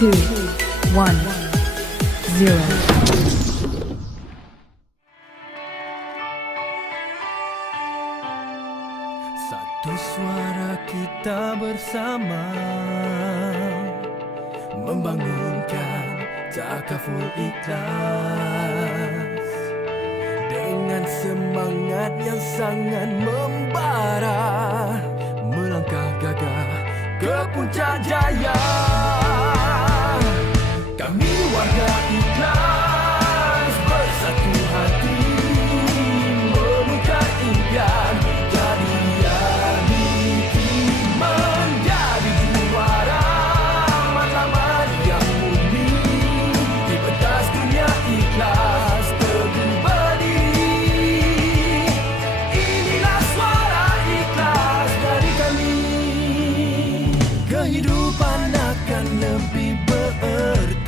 2, 1, 0. Satu suara kita bersama membangunkan takaful ikhlas dengan semangat yang sangat membara melangkah gagah ke puncak jaya. Kami warga ikhlas bersatu hati memuja impian jadi realiti menjadi juara matlamat yang murni di pentas dunia ikhlas teguh berdiri. Inilah suara ikhlas dari kami. Kehidupan akan lebih berarti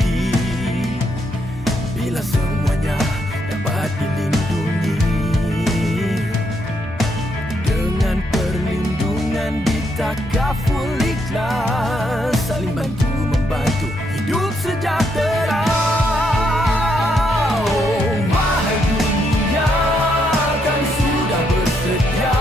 bila semuanya dapat dilindungi dengan perlindungan di takaful ikhlas, saling bantu membantu hidup sejahtera. Oh, wahai dunia, kami sudah bersedia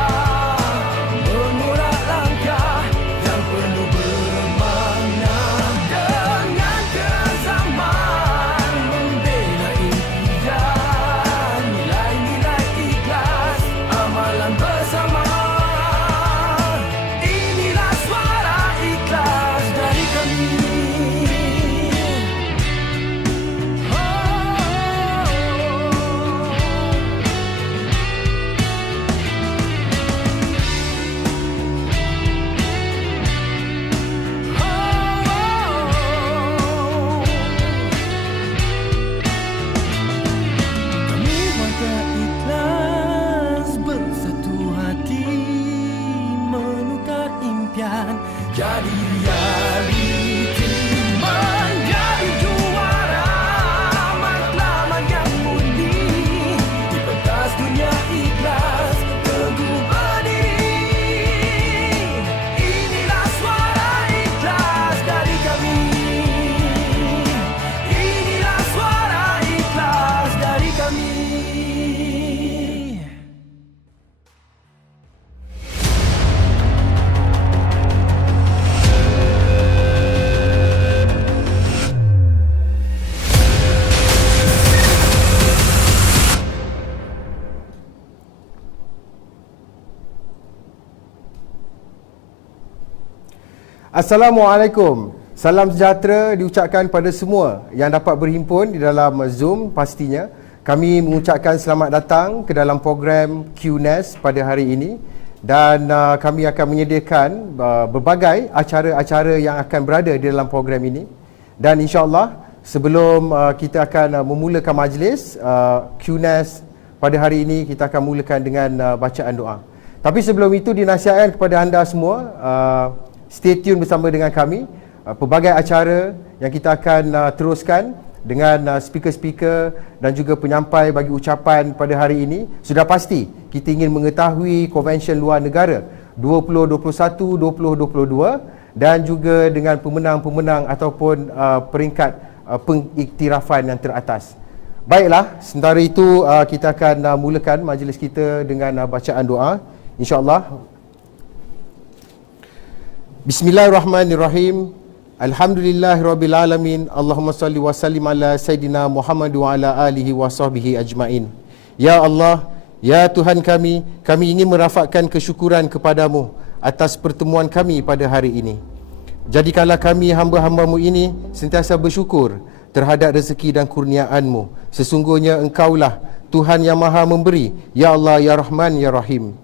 mengurak langkah yang penuh bermakna dengan kesamaan membela impian nilai-nilai ikhlas amalan bersama. Inilah suara ikhlas dari kami. Kami warga ikhlas bersatu hati menukar impian jadi realiti menjadi juara matlamat yang murni di pentas dunia ikhlas teguh berdiri. Inilah suara ikhlas dari kami. Inilah suara ikhlas dari kami. Assalamualaikum. Salam sejahtera diucapkan pada semua yang dapat berhimpun di dalam Zoom pastinya. Kami mengucapkan selamat datang ke dalam program QNES pada hari ini dan kami akan menyediakan berbagai acara-acara yang akan berada di dalam program ini. Dan insya-Allah sebelum kita akan memulakan majlis QNES pada hari ini, kita akan mulakan dengan bacaan doa. Tapi sebelum itu dinasihatkan kepada anda semua stay tune bersama dengan kami. Pelbagai acara yang kita akan teruskan dengan speaker-speaker dan juga penyampai bagi ucapan pada hari ini. Sudah pasti kita ingin mengetahui konvensyen luar negara 2021, 2022 dan juga dengan pemenang-pemenang ataupun peringkat pengiktirafan yang teratas. Baiklah, sementara itu kita akan mulakan majlis kita dengan bacaan doa. InsyaAllah. Bismillahirrahmanirrahim. Alhamdulillahirabbil alamin. Allahumma salli wa sallim ala sayidina Muhammad wa ala alihi wa sahbihi ajmain. Ya Allah, ya Tuhan kami ingin merafakkan kesyukuran kepadamu atas pertemuan kami pada hari ini. Jadikanlah kami hamba-hambamu ini sentiasa bersyukur terhadap rezeki dan kurniaan-Mu. Sesungguhnya Engkaulah Tuhan yang Maha Memberi. Ya Allah, ya Rahman, ya Rahim.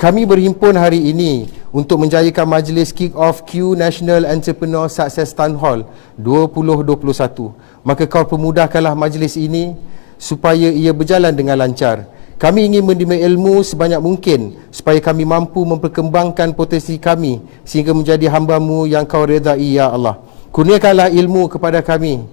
Kami berhimpun hari ini untuk menjayakan majlis Kick-Off Q National Entrepreneur Success Town Hall 2021. Maka kau permudahkanlah majlis ini supaya ia berjalan dengan lancar. Kami ingin menerima ilmu sebanyak mungkin supaya kami mampu memperkembangkan potensi kami sehingga menjadi hamba-Mu yang kau redai, ya Allah. Kurniakanlah ilmu kepada kami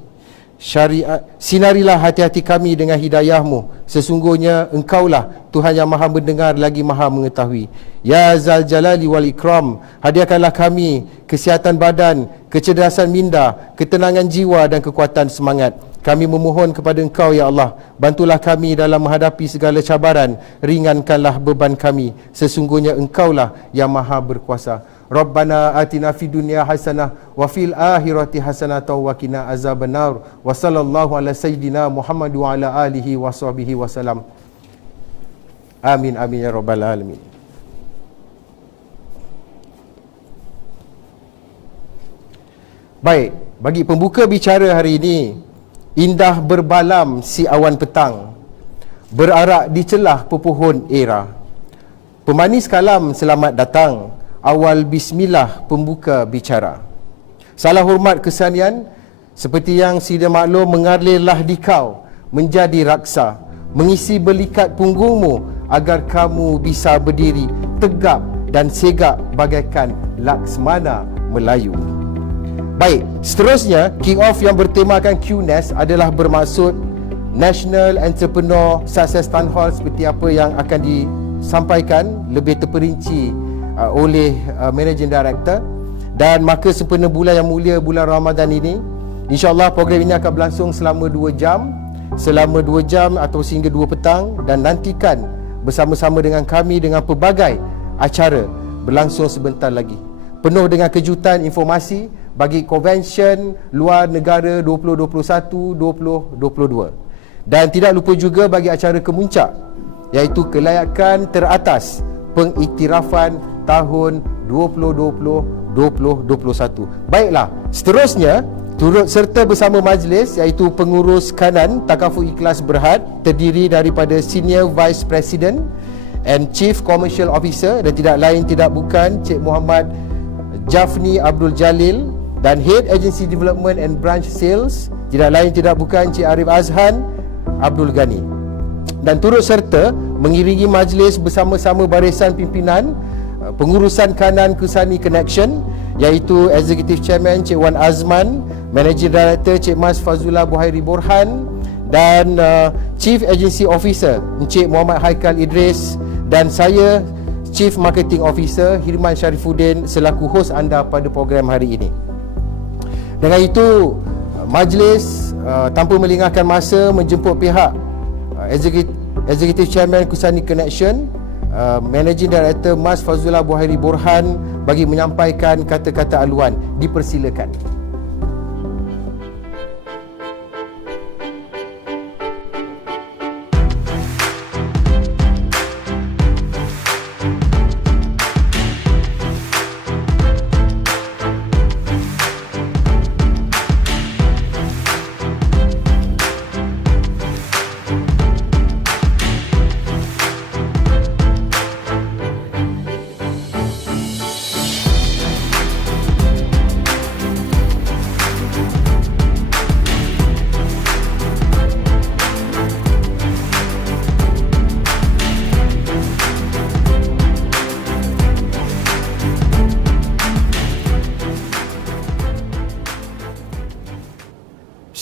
syariat, sinarilah hati-hati kami dengan hidayahmu. Sesungguhnya engkaulah Tuhan yang maha mendengar lagi maha mengetahui. Ya Zal Jalali wal Ikram, hadiahkanlah kami kesihatan badan, kecerdasan minda, ketenangan jiwa dan kekuatan semangat. Kami memohon kepada engkau ya Allah, bantulah kami dalam menghadapi segala cabaran, ringankanlah beban kami. Sesungguhnya engkaulah yang maha berkuasa. Rabbana atina fid dunya hasanah wa fil akhirati hasanah wa qina azabannar. Wa sallallahu ala sayyidina Muhammad wa ala alihi wa sahbihi wasallam. Amin amin ya rabbal alamin. Baik, bagi pembuka bicara hari ini, indah berbalam si awan petang, berarak di celah pepohon era. Pemanis kalam selamat datang, awal bismillah pembuka bicara. Salah hormat kesanian, seperti yang sedia maklum, mengalirlah dikau menjadi raksa, mengisi belikat punggungmu agar kamu bisa berdiri tegap dan segak bagaikan Laksmana Melayu. Baik, seterusnya kick off yang bertemakan QNES adalah bermaksud National Entrepreneur Success Town Hall, seperti apa yang akan disampaikan lebih terperinci oleh Managing Director. Dan maka sempena bulan yang mulia, bulan Ramadan ini, InsyaAllah program ini akan berlangsung selama 2 jam, atau sehingga 2 petang. Dan nantikan bersama-sama dengan kami dengan pelbagai acara berlangsung sebentar lagi, penuh dengan kejutan informasi bagi konvensyen luar negara 2021-2022. Dan tidak lupa juga bagi acara kemuncak, iaitu kelayakan teratas pengiktirafan tahun 2020-2021. Baiklah, seterusnya turut serta bersama majlis, iaitu pengurus kanan Takaful Ikhlas Berhad, terdiri daripada Senior Vice President and Chief Commercial Officer, dan tidak lain tidak bukan Cik Muhammad Jafni Abdul Jalil, dan Head Agency Development and Branch Sales, tidak lain tidak bukan Cik Arif Azhan Abdul Ghani. Dan turut serta mengiringi majlis bersama-sama barisan pimpinan pengurusan kanan Kusani Connection, iaitu Executive Chairman Cik Wan Azman, Managing Director Cik Mas Fazullah Buhairi Borhan, dan Chief Agency Officer Encik Muhammad Haikal Idris, dan saya Chief Marketing Officer Hirman Sharifuddin selaku host anda pada program hari ini. Dengan itu, majlis tanpa melengahkan masa menjemput pihak Executive Chairman Kusani Connection, Managing Director Mas Fazullah Buhairi Borhan bagi menyampaikan kata-kata aluan. Dipersilakan.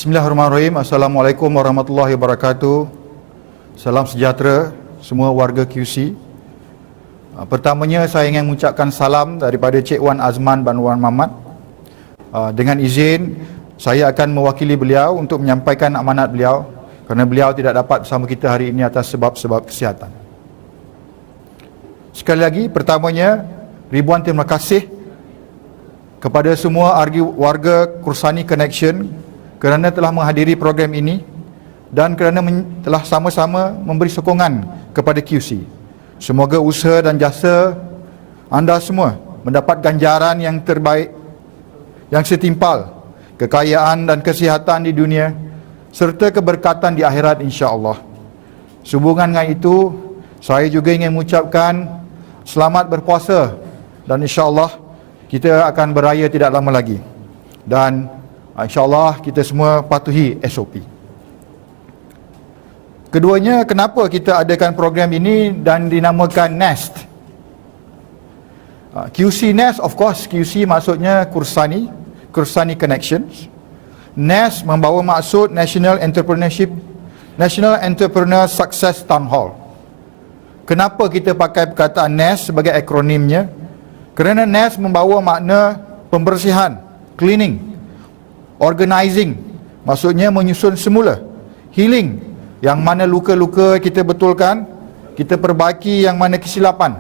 Bismillahirrahmanirrahim. Assalamualaikum warahmatullahi wabarakatuh. Salam sejahtera semua warga QC. Pertamanya saya ingin mengucapkan salam daripada Cik Wan Azman bin Wan Mamat. Dengan izin, saya akan mewakili beliau untuk menyampaikan amanat beliau kerana beliau tidak dapat bersama kita hari ini atas sebab-sebab kesihatan. Sekali lagi, pertamanya ribuan terima kasih kepada semua warga Kusani Connection kerana telah menghadiri program ini dan kerana telah sama-sama memberi sokongan kepada QC. Semoga usaha dan jasa anda semua mendapat ganjaran yang terbaik, yang setimpal, kekayaan dan kesihatan di dunia serta keberkatan di akhirat insya-Allah. Sehubungan dengan itu, saya juga ingin mengucapkan selamat berpuasa dan insya-Allah kita akan beraya tidak lama lagi. Dan insya-Allah kita semua patuhi SOP. Keduanya, kenapa kita adakan program ini dan dinamakan NEST? QC NEST, of course, QC maksudnya Kusani Connections. NES membawa maksud National Entrepreneur Success Town Hall. Kenapa kita pakai perkataan NES sebagai akronimnya? Kerana NES membawa makna pembersihan, cleaning, organizing, maksudnya menyusun semula, healing, yang mana luka-luka kita betulkan, kita perbaiki yang mana kesilapan.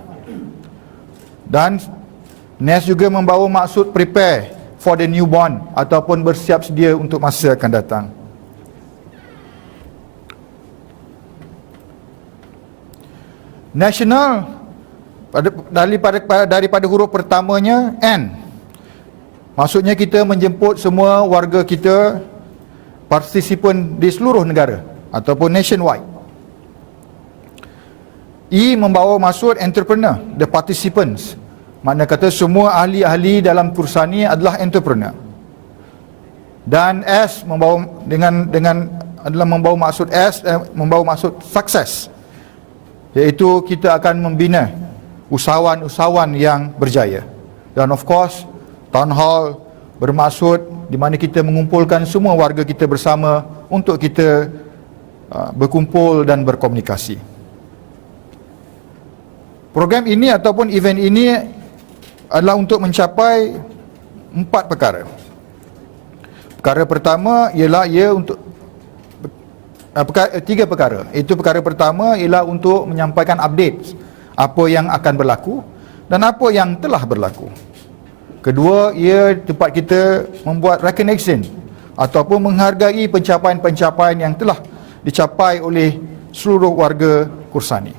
Dan NES juga membawa maksud prepare for the newborn, ataupun bersiap sedia untuk masa akan datang. National daripada huruf pertamanya N. Maksudnya kita menjemput semua warga kita, partisipan di seluruh negara ataupun nationwide. E membawa maksud entrepreneur, the participants. Makna kata semua ahli-ahli dalam Kursani adalah entrepreneur. Dan S membawa membawa maksud sukses, iaitu kita akan membina usahawan-usahawan yang berjaya. Dan of course, Town Hall bermaksud di mana kita mengumpulkan semua warga kita bersama untuk kita berkumpul dan berkomunikasi. Program ini ataupun event ini adalah untuk mencapai 4 perkara. Perkara pertama ialah tiga perkara. Itu perkara pertama ialah untuk menyampaikan update apa yang akan berlaku dan apa yang telah berlaku. Kedua, ia tempat kita membuat recognition ataupun menghargai pencapaian-pencapaian yang telah dicapai oleh seluruh warga Kursani.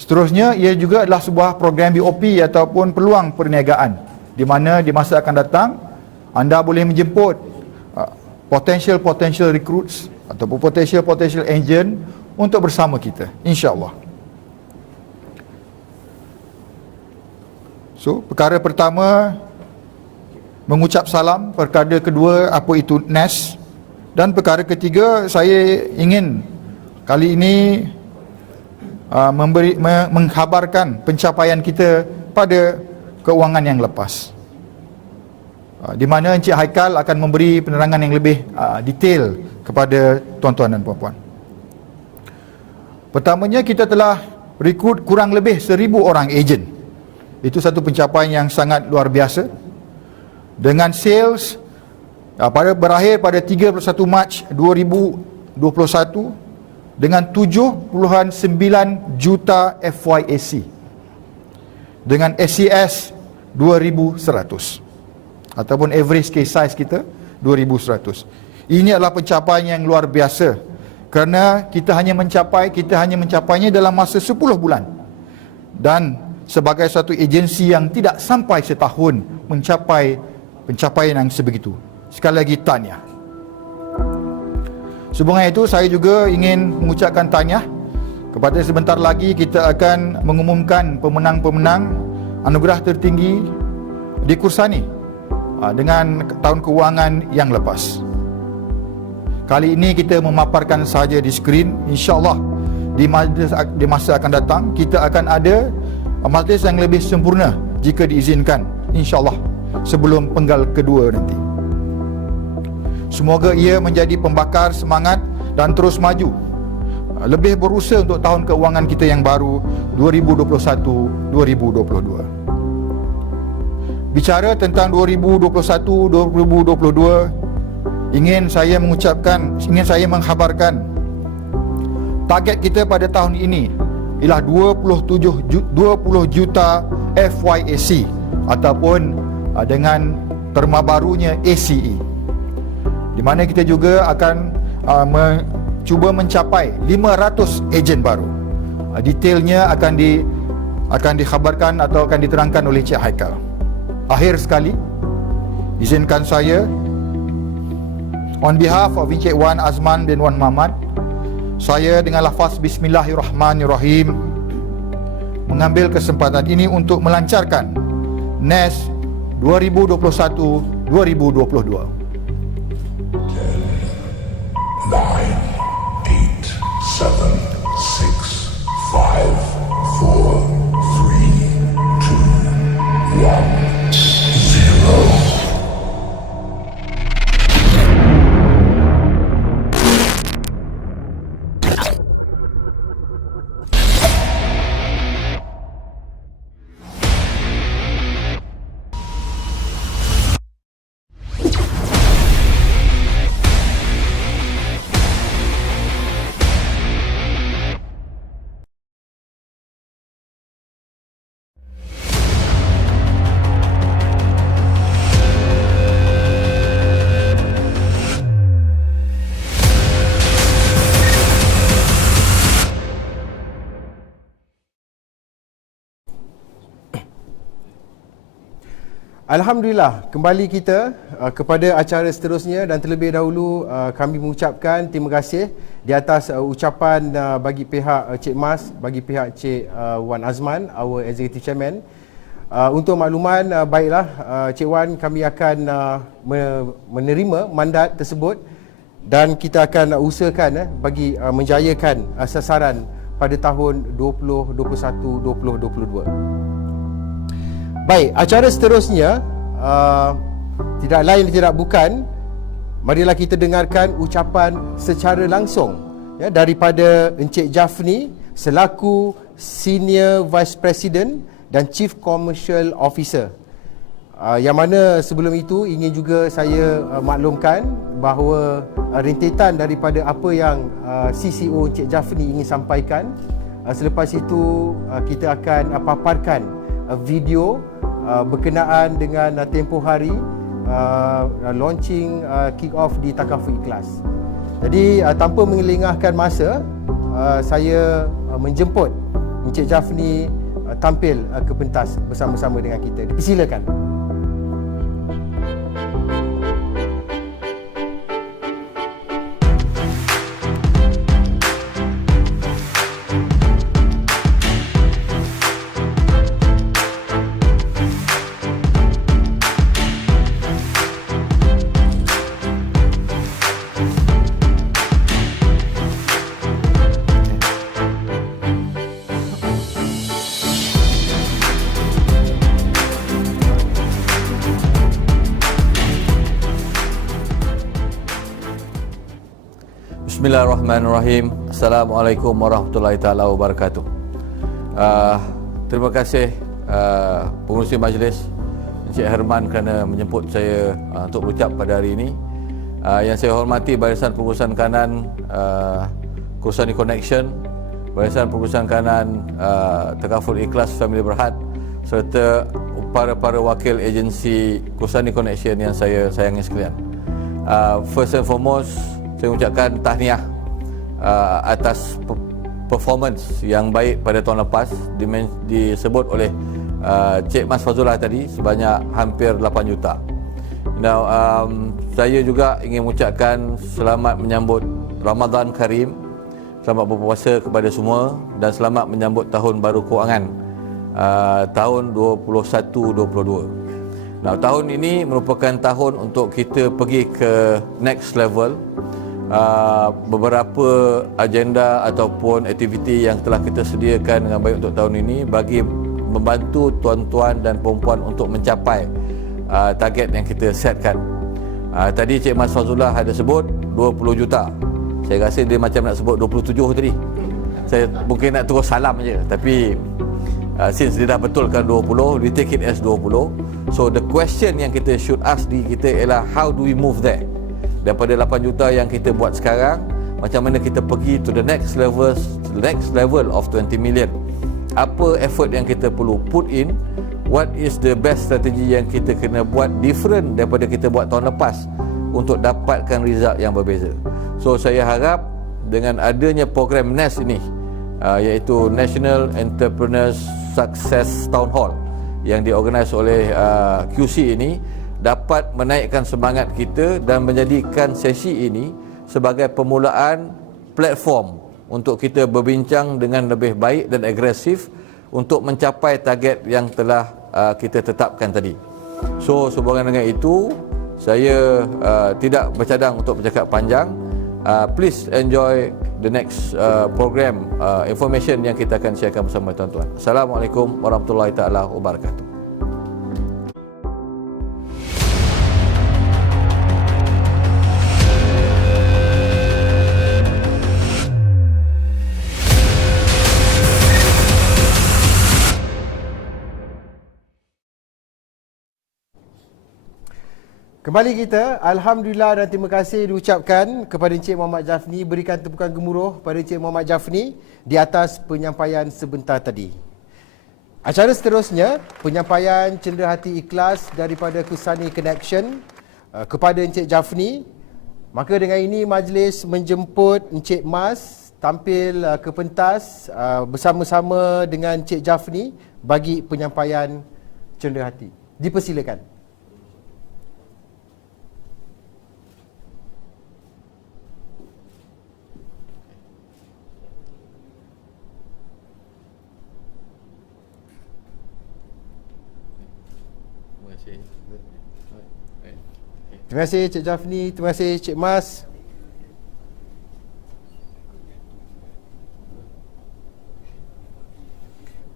Seterusnya, ia juga adalah sebuah program BOP ataupun peluang perniagaan, di mana di masa akan datang anda boleh menjemput potential recruits ataupun potential agent untuk bersama kita, insya-Allah. So, perkara pertama mengucap salam, perkara kedua apa itu NES, dan perkara ketiga saya ingin kali ini mengkhabarkan pencapaian kita pada keuangan yang lepas, di mana Encik Haikal akan memberi penerangan yang lebih detail kepada tuan-tuan dan puan-puan. Pertamanya, kita telah rekrut kurang lebih 1,000 orang ejen. Itu satu pencapaian yang sangat luar biasa. Dengan sales berakhir pada 31 Mac 2021 dengan 7.9 juta FYAC dengan SCS 2,100 ataupun average case size kita 2,100. Ini adalah pencapaian yang luar biasa kerana kita hanya mencapainya dalam masa 10 bulan, dan sebagai satu agensi yang tidak sampai setahun mencapai pencapaian yang sebegitu. Sekali lagi tahniah. Sehubungan itu, saya juga ingin mengucapkan tahniah kepada sebentar lagi kita akan mengumumkan pemenang-pemenang anugerah tertinggi di Kursani dengan tahun keuangan yang lepas. Kali ini kita memaparkan sahaja di skrin. InsyaAllah di masa akan datang kita akan ada majlis yang lebih sempurna jika diizinkan, insyaAllah, sebelum penggal kedua nanti. Semoga ia menjadi pembakar semangat dan terus maju, lebih berusaha untuk tahun keuangan kita yang baru 2021-2022. Bicara tentang 2021-2022, ingin saya mengkhabarkan target kita pada tahun ini ialah 20 juta FYAC ataupun dengan terma barunya ACE, di mana kita juga akan cuba mencapai 500 ejen baru. Detailnya akan dikhabarkan atau akan diterangkan oleh Cik Haikal. Akhir sekali, izinkan saya on behalf of Encik Wan Azman bin Wan Mamat, saya dengan lafaz Bismillahirrahmanirrahim mengambil kesempatan ini untuk melancarkan NES 2021-2022. 9, 8, 7, 6, 5, 4, 3, 2, 1, 0. Alhamdulillah, kembali kita kepada acara seterusnya dan terlebih dahulu kami mengucapkan terima kasih di atas ucapan bagi pihak Cik Mas, bagi pihak Cik Wan Azman, our Executive Chairman. Untuk makluman, baiklah Cik Wan, kami akan menerima mandat tersebut dan kita akan usahakan bagi menjayakan sasaran pada tahun 2021-2022. Baik, acara seterusnya tidak lain tidak bukan, marilah kita dengarkan ucapan secara langsung daripada Encik Jafni selaku Senior Vice President dan Chief Commercial Officer. Yang mana sebelum itu ingin juga saya maklumkan bahawa rentetan daripada apa yang CCO Encik Jafni ingin sampaikan. Selepas itu kita akan paparkan video berkenaan dengan tempoh hari launching kick off di Takaful Ikhlas. Jadi tanpa mengelengahkan masa, saya menjemput Encik Jafni tampil ke pentas bersama-sama dengan kita. Dipersilakan. Bismillahirrahmanirrahim. Assalamualaikum warahmatullahi taala wabarakatuh. Terima kasih pengurusi majlis Encik Herman kerana menjemput saya untuk berucap pada hari ini. Yang saya hormati Barisan Pengurusan Kanan Kursani Connection, Barisan Pengurusan Kanan Takaful Ikhlas Family Berhad, serta para wakil agensi Kursani Connection yang saya sayangi sekalian. First and foremost, saya ucapkan tahniah atas performance yang baik pada tahun lepas, disebut oleh Cik Mas Fazullah tadi sebanyak hampir 8 juta. Now, saya juga ingin mengucapkan selamat menyambut Ramadan Karim, selamat berpuasa kepada semua dan selamat menyambut tahun baru kewangan tahun 2021-2022. Now, tahun ini merupakan tahun untuk kita pergi ke next level. Beberapa agenda ataupun aktiviti yang telah kita sediakan dengan baik untuk tahun ini bagi membantu tuan-tuan dan perempuan untuk mencapai target yang kita setkan. Tadi Cik Mas Fazullah ada sebut 20 juta. Saya rasa dia macam nak sebut 27 tadi. Saya mungkin nak terus salam je, tapi since dia dah betulkan 20, we take it as 20. So the question yang kita should ask diri kita ialah how do we move there? Daripada 8 juta yang kita buat sekarang, macam mana kita pergi to the next level of 20 million. Apa effort yang kita perlu put in, what is the best strategy yang kita kena buat different daripada kita buat tahun lepas untuk dapatkan result yang berbeza. So saya harap dengan adanya program NES ini, iaitu National Entrepreneurs Success Town Hall yang diorganisasi oleh QC ini, dapat menaikkan semangat kita dan menjadikan sesi ini sebagai permulaan platform untuk kita berbincang dengan lebih baik dan agresif untuk mencapai target yang telah kita tetapkan tadi. So sehubungan dengan itu, saya tidak bercadang untuk bercakap panjang. Please enjoy the next program information yang kita akan sharekan bersama tuan-tuan. Assalamualaikum warahmatullahi taala wabarakatuh. Kembali kita, Alhamdulillah dan terima kasih diucapkan kepada Encik Muhammad Jafni. Berikan tepukan gemuruh pada Encik Muhammad Jafni di atas penyampaian sebentar tadi. Acara seterusnya, penyampaian cenderahati ikhlas daripada Kursani Connection kepada Encik Jafni. Maka dengan ini majlis menjemput Encik Mas tampil ke pentas bersama-sama dengan Encik Jafni bagi penyampaian cenderahati. Dipersilakan. Terima kasih Cik Jafni, terima kasih Cik Mas.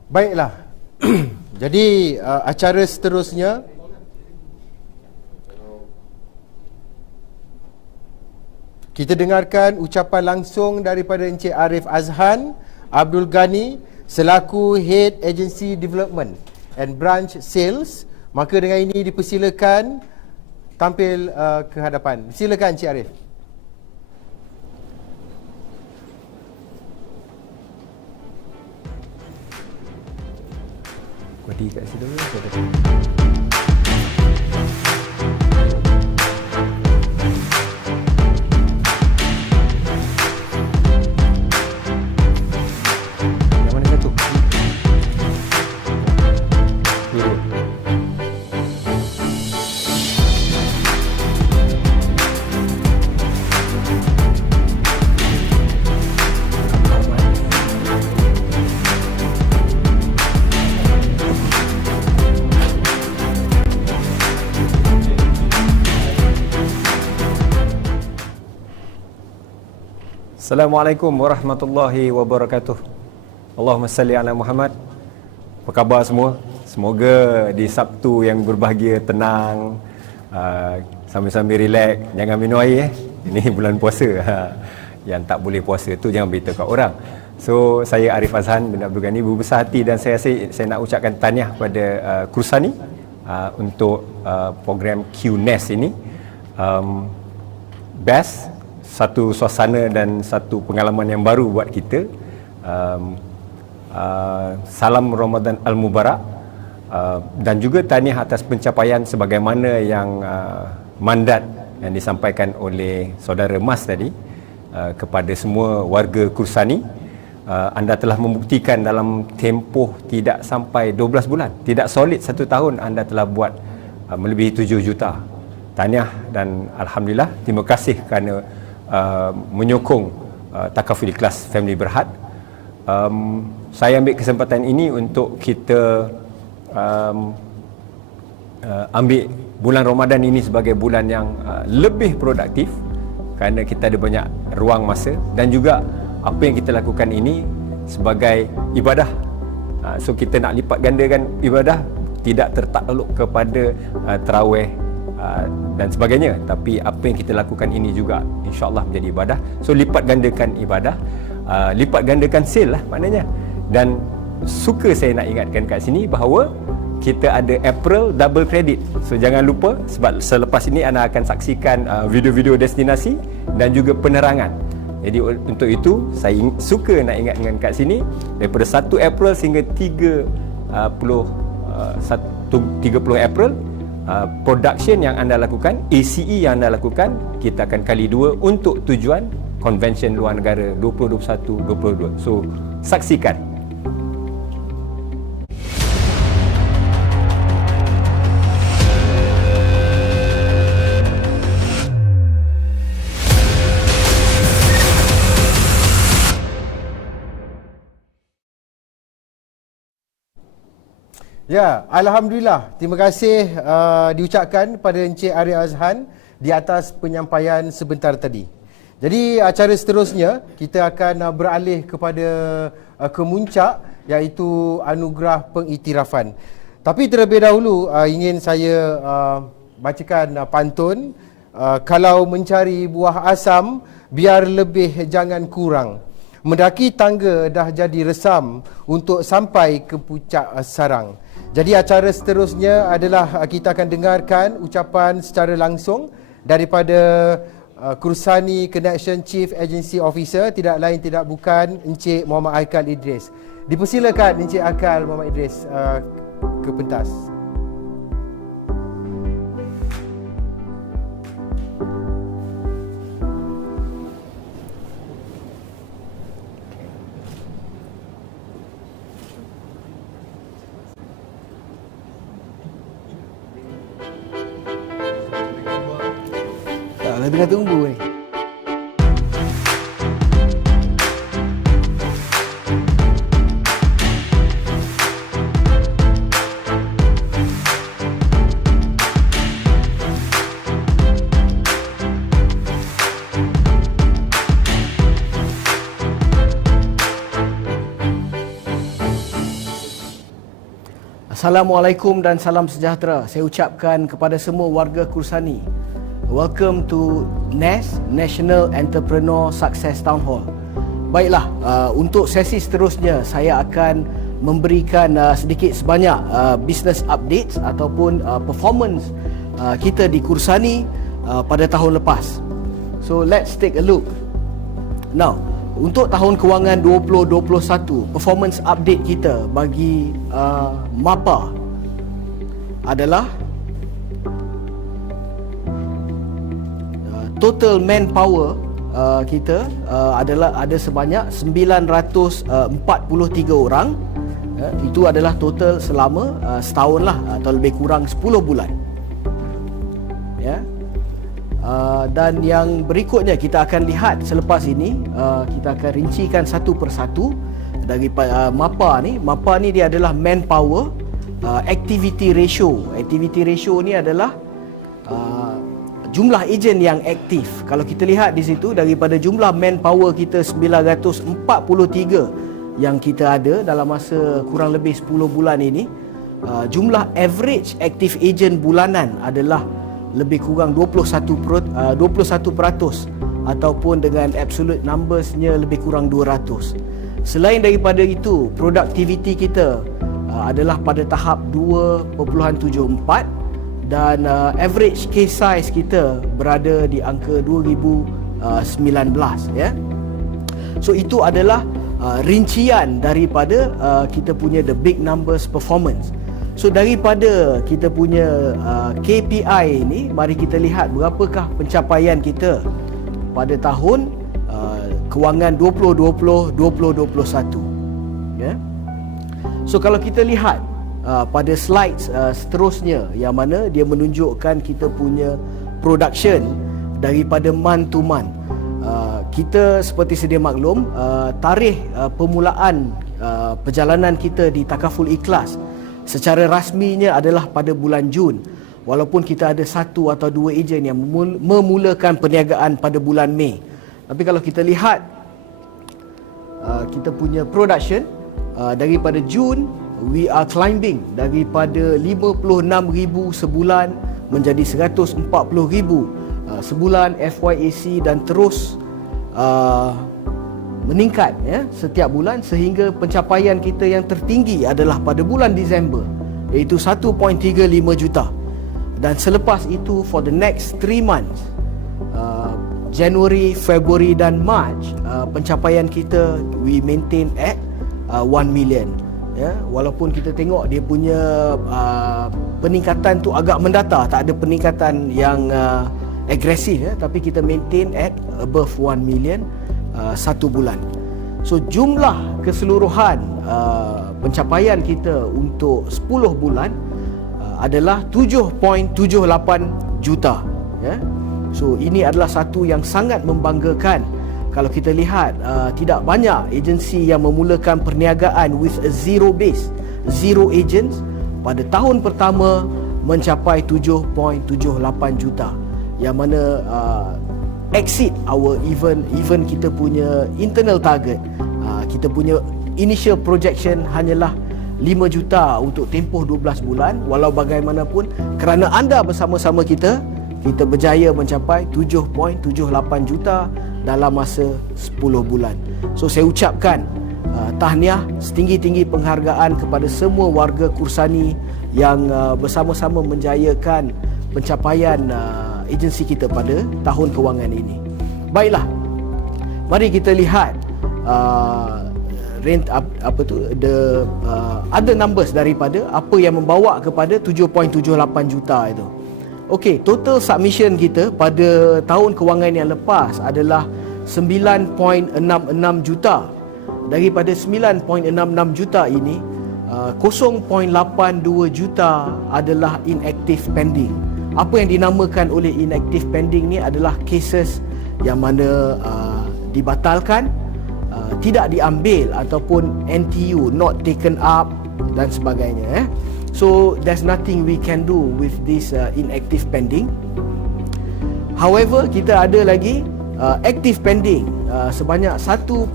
Baiklah. Jadi acara seterusnya kita dengarkan ucapan langsung daripada Encik Arif Azhan Abdul Ghani selaku Head Agency Development and Branch Sales. Maka dengan ini dipersilakan tampil ke hadapan. Silakan Encik Arif. Kodi kat situ dulu. Yang mana satu? Dulu. Assalamualaikum warahmatullahi wabarakatuh. Allahumma salli ala Muhammad. Apa khabar semua? Semoga di Sabtu yang berbahagia, tenang, sambil-sambil relax. Jangan minum air Ini bulan puasa. Yang tak boleh puasa tu jangan beritahu kat orang. So saya Arif Azhan bin Abdul Ghani berbesar hati dan saya nak ucapkan tahniah pada Kursani untuk program QNES ini. Best, satu suasana dan satu pengalaman yang baru buat kita. Salam Ramadan Al-Mubarak, dan juga tahniah atas pencapaian sebagaimana yang mandat yang disampaikan oleh saudara Mas tadi kepada semua warga Kursani. Anda telah membuktikan dalam tempoh tidak sampai 12 bulan, tidak solid 1 tahun, anda telah buat melebihi 7 juta. Tahniah dan Alhamdulillah. Terima kasih kerana menyokong Takaful Ikhlas Family Berhad. Saya ambil kesempatan ini untuk kita ambil bulan Ramadan ini sebagai bulan yang lebih produktif kerana kita ada banyak ruang masa, dan juga apa yang kita lakukan ini sebagai ibadah. So kita nak lipat gandakan ibadah, tidak tertakluk kepada tarawih dan sebagainya, tapi apa yang kita lakukan ini juga insya-Allah menjadi ibadah. So lipat gandakan ibadah, lipat gandakan sale lah maknanya. Dan suka saya nak ingatkan kat sini bahawa kita ada April double credit. So jangan lupa, sebab selepas ini anda akan saksikan video-video destinasi dan juga penerangan. Jadi untuk itu saya suka nak ingatkan kat sini, daripada 1 April sehingga 30 April, production yang anda lakukan, ACE yang anda lakukan, kita akan kali 2 untuk tujuan convention luar negara 2021-2022. So saksikan. Ya, Alhamdulillah. Terima kasih diucapkan pada Encik Arif Azhan di atas penyampaian sebentar tadi. Jadi acara seterusnya kita akan beralih kepada kemuncak, iaitu anugerah pengiktirafan. Tapi terlebih dahulu ingin saya bacakan pantun, kalau mencari buah asam biar lebih jangan kurang. Mendaki tangga dah jadi resam untuk sampai ke puncak sarang. Jadi acara seterusnya adalah kita akan dengarkan ucapan secara langsung daripada Kursani Connection Chief Agency Officer, tidak lain tidak bukan Encik Muhammad Aikal Idris. Dipersilakan Encik Aikal Muhammad Idris ke pentas. Tengah tunggu ni. Assalamualaikum dan salam sejahtera. Saya ucapkan kepada semua warga Kursani. Welcome to NES, National Entrepreneur Success Town Hall. Baiklah, untuk sesi seterusnya saya akan memberikan sedikit sebanyak business updates ataupun performance kita di Kursani pada tahun lepas. So let's take a look. Now, untuk tahun kewangan 2021, performance update kita bagi MAPA adalah total manpower kita adalah ada sebanyak 943 orang. Itu adalah total selama setahun lah, atau lebih kurang 10 bulan. Ya. Dan yang berikutnya kita akan lihat selepas ini, kita akan rincikan satu persatu dari MAPA ni. MAPA ni dia adalah manpower, activity ratio. Activity ratio ni adalah jumlah ejen yang aktif. Kalau kita lihat di situ, daripada jumlah manpower kita 943 yang kita ada dalam masa kurang lebih 10 bulan ini, jumlah average active agent bulanan adalah lebih kurang 21% ataupun dengan absolute numbersnya lebih kurang 200. Selain daripada itu, productivity kita adalah pada tahap 2.74 dan average case size kita berada di angka 2019, ya. So itu adalah rincian daripada kita punya the big numbers performance. So daripada kita punya KPI ini, mari kita lihat berapakah pencapaian kita pada tahun kewangan 2020-2021, ya. So kalau kita lihat pada slides seterusnya, yang mana dia menunjukkan kita punya production daripada month to month. Kita seperti sedia maklum, tarikh permulaan perjalanan kita di Takaful Ikhlas secara rasminya adalah pada bulan Jun, walaupun kita ada satu atau dua ejen yang memulakan perniagaan pada bulan Mei. Tapi kalau kita lihat kita punya production daripada Jun, we are climbing daripada 56,000 sebulan menjadi 140,000 sebulan FYAC, dan terus meningkat, ya, setiap bulan, sehingga pencapaian kita yang tertinggi adalah pada bulan Disember, iaitu 1.35 juta. Dan selepas itu for the next 3 months, January, February dan March, pencapaian kita we maintain at 1 million, ya. Walaupun kita tengok dia punya peningkatan tu agak mendatar, tak ada peningkatan yang agresif, ya, tapi kita maintain at above 1 million satu bulan. So jumlah keseluruhan pencapaian kita untuk 10 bulan adalah 7.78 juta, ya. So ini adalah satu yang sangat membanggakan. Kalau kita lihat, tidak banyak agensi yang memulakan perniagaan with a zero base, zero agents, pada tahun pertama mencapai 7.78 juta, yang mana exceed our even kita punya internal target. Kita punya initial projection hanyalah 5 juta untuk tempoh 12 bulan. Walau bagaimanapun, kerana anda bersama-sama kita berjaya mencapai 7.78 juta dalam masa 10 bulan. So saya ucapkan tahniah, setinggi-tinggi penghargaan kepada semua warga Kursani yang bersama-sama menjayakan pencapaian agensi kita pada tahun kewangan ini. Baiklah, mari kita lihat the other numbers daripada apa yang membawa kepada 7.78 juta itu. Okey, total submission kita pada tahun kewangan yang lepas adalah 9.66 juta. Daripada 9.66 juta ini, 0.82 juta adalah inactive pending. Apa yang dinamakan oleh inactive pending ni adalah cases yang mana dibatalkan, tidak diambil, ataupun NTU, not taken up dan sebagainya. So there's nothing we can do with this inactive pending. However, kita ada lagi active pending sebanyak 1.05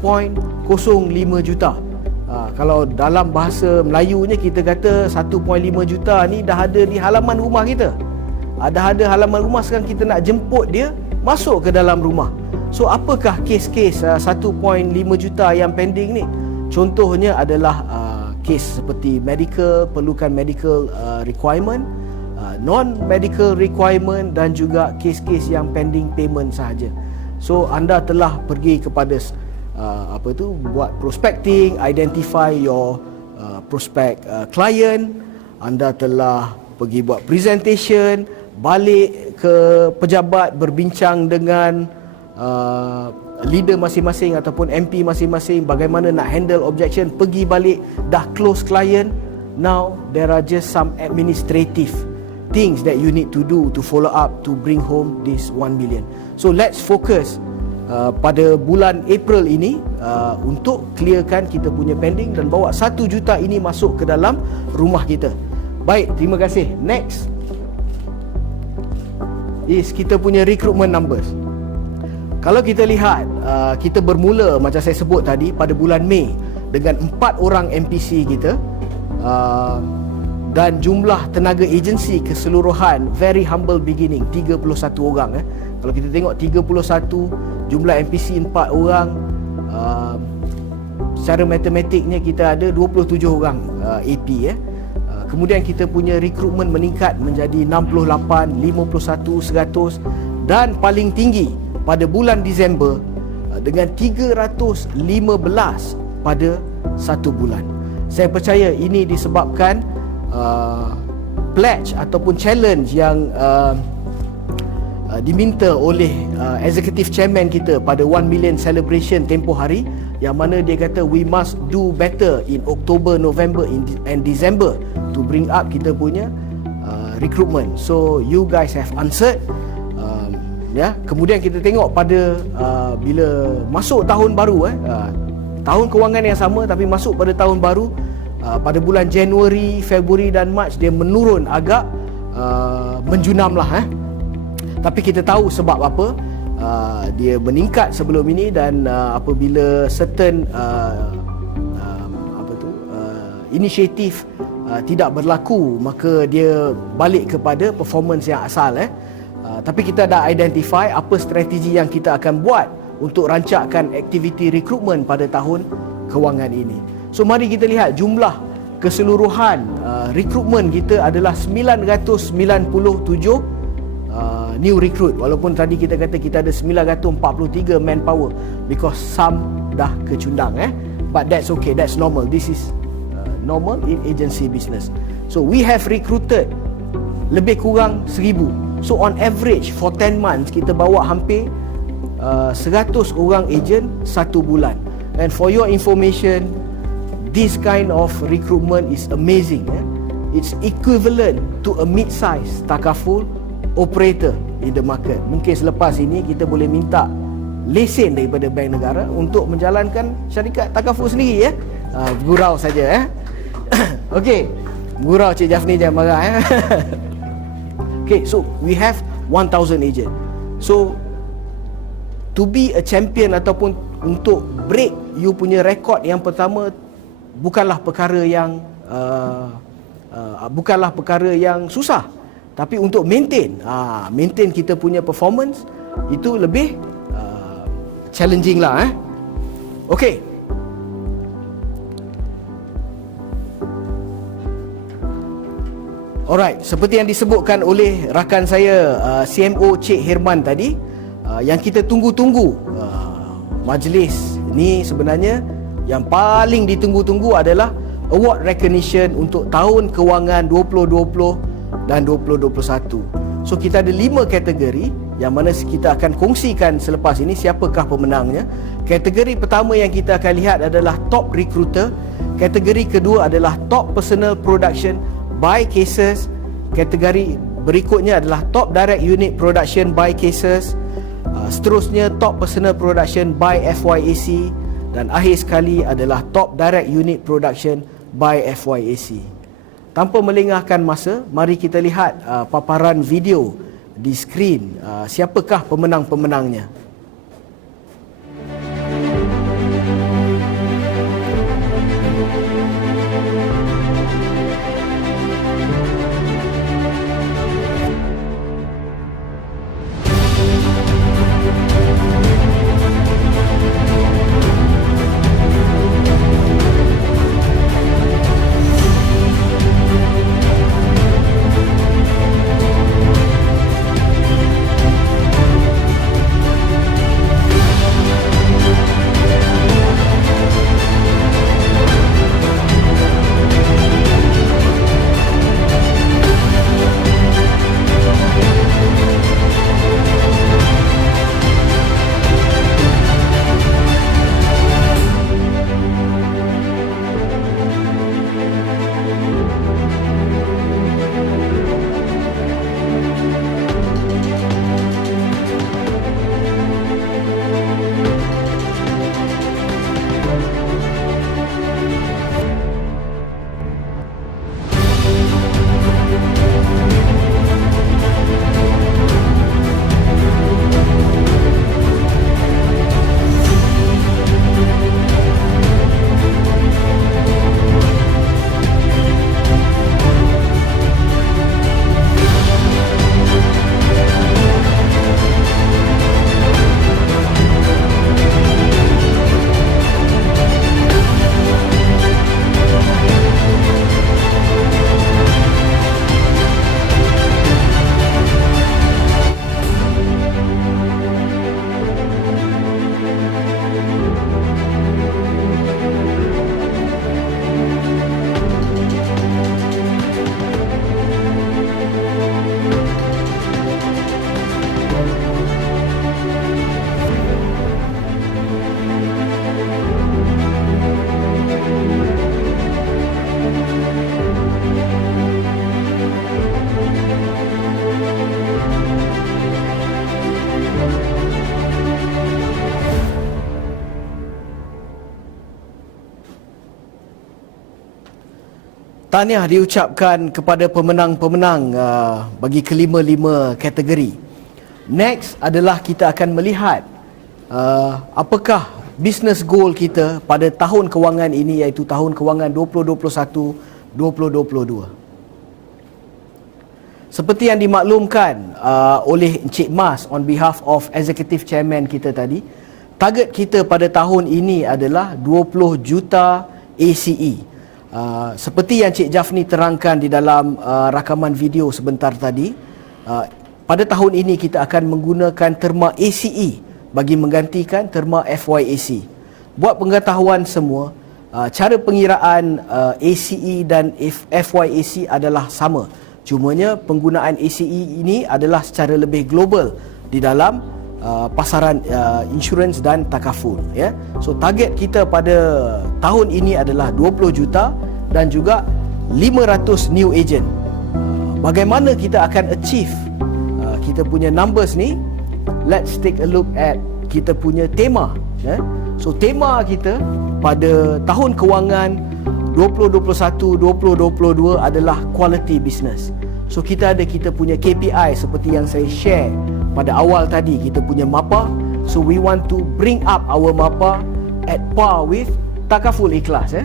juta. Kalau dalam bahasa Melayunya kita kata 1.5 juta ni dah ada di halaman rumah kita. Dah ada halaman rumah, sekarang kita nak jemput dia masuk ke dalam rumah. So apakah kes-kes 1.5 juta yang pending ni? Contohnya adalah kes seperti medical, perlukan medical requirement, non-medical requirement, dan juga kes-kes yang pending payment sahaja. So anda telah pergi kepada buat prospecting, identify your prospect client, anda telah pergi buat presentation, balik ke pejabat, berbincang dengan leader masing-masing ataupun MP masing-masing bagaimana nak handle objection, pergi balik, dah close client. Now there are just some administrative things that you need to do to follow up to bring home this 1 million. So let's focus pada bulan April ini untuk clearkan kita punya pending dan bawa 1 juta ini masuk ke dalam rumah kita. Baik, terima kasih. Next is kita punya recruitment numbers. Kalau kita lihat, kita bermula macam saya sebut tadi pada bulan Mei dengan 4 orang NPC kita, dan jumlah tenaga agensi keseluruhan very humble beginning 31 orang. Kalau kita tengok 31, jumlah NPC 4 orang, secara matematiknya kita ada 27 orang AP. Kemudian kita punya rekrutmen meningkat menjadi 68, 51, 100, dan paling tinggi pada bulan Disember dengan 315 pada satu bulan. Saya percaya ini disebabkan pledge ataupun challenge yang diminta oleh executive chairman kita pada 1 million celebration tempoh hari, yang mana dia kata we must do better in October, November and December to bring up kita punya recruitment. So you guys have answered. Kemudian kita tengok pada bila masuk tahun baru, tahun kewangan yang sama tapi masuk pada tahun baru, pada bulan Januari, Februari dan Mac dia menurun agak menjunam lah. Tapi kita tahu sebab apa dia meningkat sebelum ini, dan apabila certain inisiatif tidak berlaku, maka dia balik kepada performance yang asal. Tapi kita dah identify apa strategi yang kita akan buat untuk rancakkan aktiviti rekrutmen pada tahun kewangan ini. So mari kita lihat jumlah keseluruhan rekrutmen kita adalah 997 new recruit, walaupun tadi kita kata kita ada 943 manpower because some dah kecundang, but that's okay, that's normal. This is normal in agency business. So we have recruited lebih kurang 1,000. So on average for 10 months kita bawa hampir 100 orang ejen satu bulan. And for your information, this kind of recruitment is amazing. It's equivalent to a mid-size takaful operator in the market. Mungkin selepas ini kita boleh minta lesen daripada Bank Negara untuk menjalankan syarikat takaful sendiri. Gurau saja. Okey, gurau Cik Jafni, jangan marah. Okay, so we have 1,000 agent. So to be a champion ataupun untuk break you punya rekod yang pertama bukanlah perkara yang susah, tapi untuk maintain kita punya performance itu lebih challenging lah. Okay. Alright, seperti yang disebutkan oleh rakan saya CMO Cik Herman tadi, yang kita tunggu-tunggu, majlis ni sebenarnya yang paling ditunggu-tunggu adalah award recognition untuk tahun kewangan 2020 dan 2021. So kita ada 5 kategori yang mana kita akan kongsikan selepas ini siapakah pemenangnya. Kategori pertama yang kita akan lihat adalah top recruiter. Kategori kedua adalah top personal production by cases. Kategori berikutnya adalah top direct unit production by cases. Seterusnya top personal production by FYAC, dan akhir sekali adalah top direct unit production by FYAC. Tanpa melengahkan masa, mari kita lihat paparan video di skrin siapakah pemenang-pemenangnya. Tahniah diucapkan kepada pemenang-pemenang bagi kelima-lima kategori. Next adalah kita akan melihat apakah business goal kita pada tahun kewangan ini, iaitu tahun kewangan 2021-2022. Seperti yang dimaklumkan oleh Encik Mas on behalf of Executive Chairman kita tadi, target kita pada tahun ini adalah 20 juta ACE. Seperti yang Cik Jafni terangkan di dalam rakaman video sebentar tadi, pada tahun ini kita akan menggunakan terma ACE bagi menggantikan terma FYAC. Buat pengetahuan semua, cara pengiraan ACE dan FYAC adalah sama. Cumanya penggunaan ACE ini adalah secara lebih global di dalam pasaran insurans dan takaful, ya. So target kita pada tahun ini adalah 20 juta dan juga 500 new agent. Bagaimana kita akan achieve kita punya numbers ni? Let's take a look at kita punya tema, ya. So tema kita pada tahun kewangan 2021-2022 adalah quality business. So kita punya KPI seperti yang saya share pada awal tadi, kita punya MAPA. So we want to bring up our MAPA at par with Takaful Ikhlas,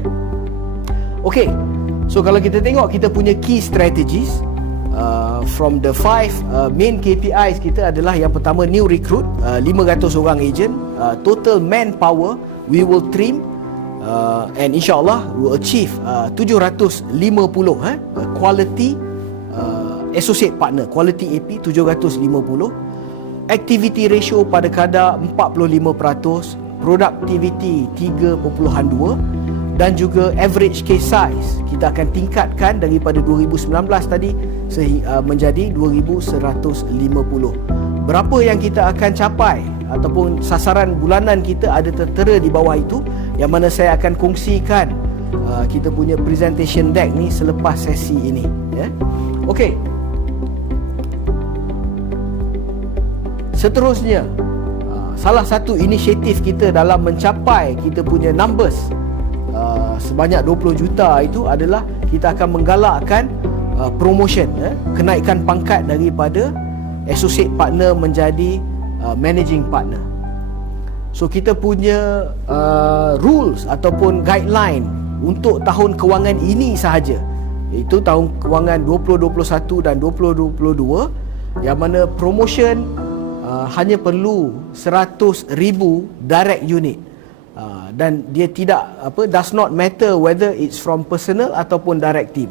Okay, so kalau kita tengok kita punya key strategies from the 5 main KPIs kita adalah yang pertama new recruit, 500 orang agent, total manpower we will trim and insyaAllah we will achieve 750 quality associate partner, quality AP 750. Activity ratio pada kadar 45%, productivity 3.2, dan juga average case size kita akan tingkatkan daripada 2019 tadi menjadi 2150. Berapa yang kita akan capai ataupun sasaran bulanan kita ada tertera di bawah itu, yang mana saya akan kongsikan kita punya presentation deck ni selepas sesi ini, ya. Okey. Seterusnya, salah satu inisiatif kita dalam mencapai kita punya numbers sebanyak 20 juta itu adalah kita akan menggalakkan promotion, kenaikan pangkat daripada associate partner menjadi managing partner. So kita punya rules ataupun guideline untuk tahun kewangan ini sahaja, iaitu tahun kewangan 2021 dan 2022, yang mana promotion hanya perlu 100,000 direct unit, dan dia tidak does not matter whether it's from personal ataupun direct team.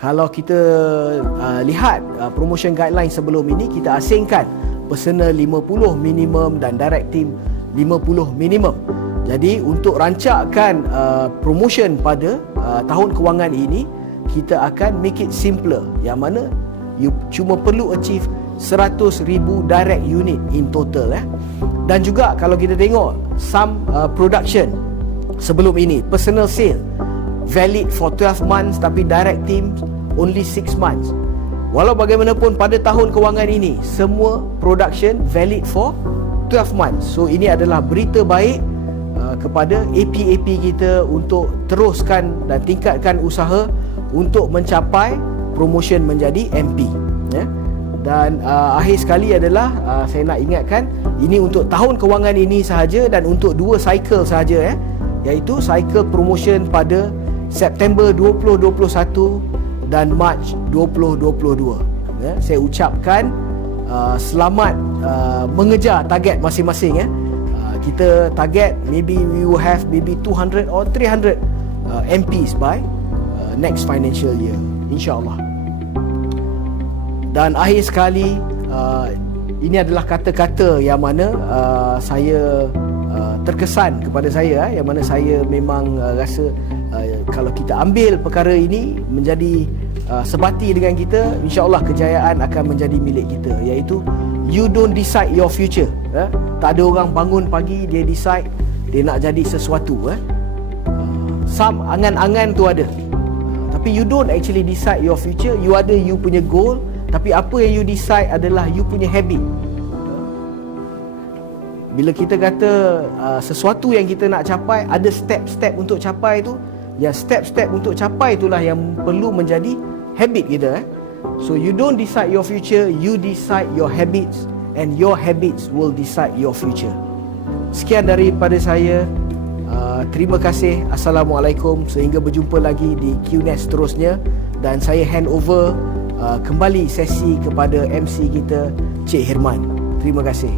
Kalau kita lihat promotion guideline sebelum ini, kita asingkan personal 50 minimum dan direct team 50 minimum. Jadi untuk rancakkan promotion pada tahun kewangan ini, kita akan make it simpler, yang mana you cuma perlu achieve 100,000 direct unit in total, Dan juga kalau kita tengok some production sebelum ini, personal sale valid for 12 months tapi direct team only 6 months. Walau bagaimanapun pada tahun kewangan ini semua production valid for 12 months. So ini adalah berita baik kepada AP-AP kita untuk teruskan dan tingkatkan usaha untuk mencapai promotion menjadi MP, ya. Dan akhir sekali adalah saya nak ingatkan, ini untuk tahun kewangan ini sahaja dan untuk 2 cycle sahaja, iaitu cycle promotion pada September 2021 dan Mac 2022. Saya ucapkan selamat mengejar target masing-masing, kita target maybe we will have maybe 200 or 300 MPs by next financial year, insyaAllah. Dan akhir sekali, ini adalah kata-kata yang mana saya terkesan kepada saya, yang mana saya memang rasa kalau kita ambil perkara ini menjadi sebati dengan kita, insyaAllah kejayaan akan menjadi milik kita, iaitu you don't decide your future. Tak ada orang bangun pagi dia decide dia nak jadi sesuatu. Some angan-angan tu ada, tapi you don't actually decide your future. You ada you punya goal, tapi apa yang you decide adalah you punya habit. Bila kita kata sesuatu yang kita nak capai, ada step-step untuk capai tu, yang step-step untuk capai itulah yang perlu menjadi habit kita. So you don't decide your future, you decide your habits, and your habits will decide your future. Sekian daripada saya. Terima kasih. Assalamualaikum. Sehingga berjumpa lagi di QNES seterusnya. Dan saya hand over kembali sesi kepada MC kita, Cik Hirman. Terima kasih.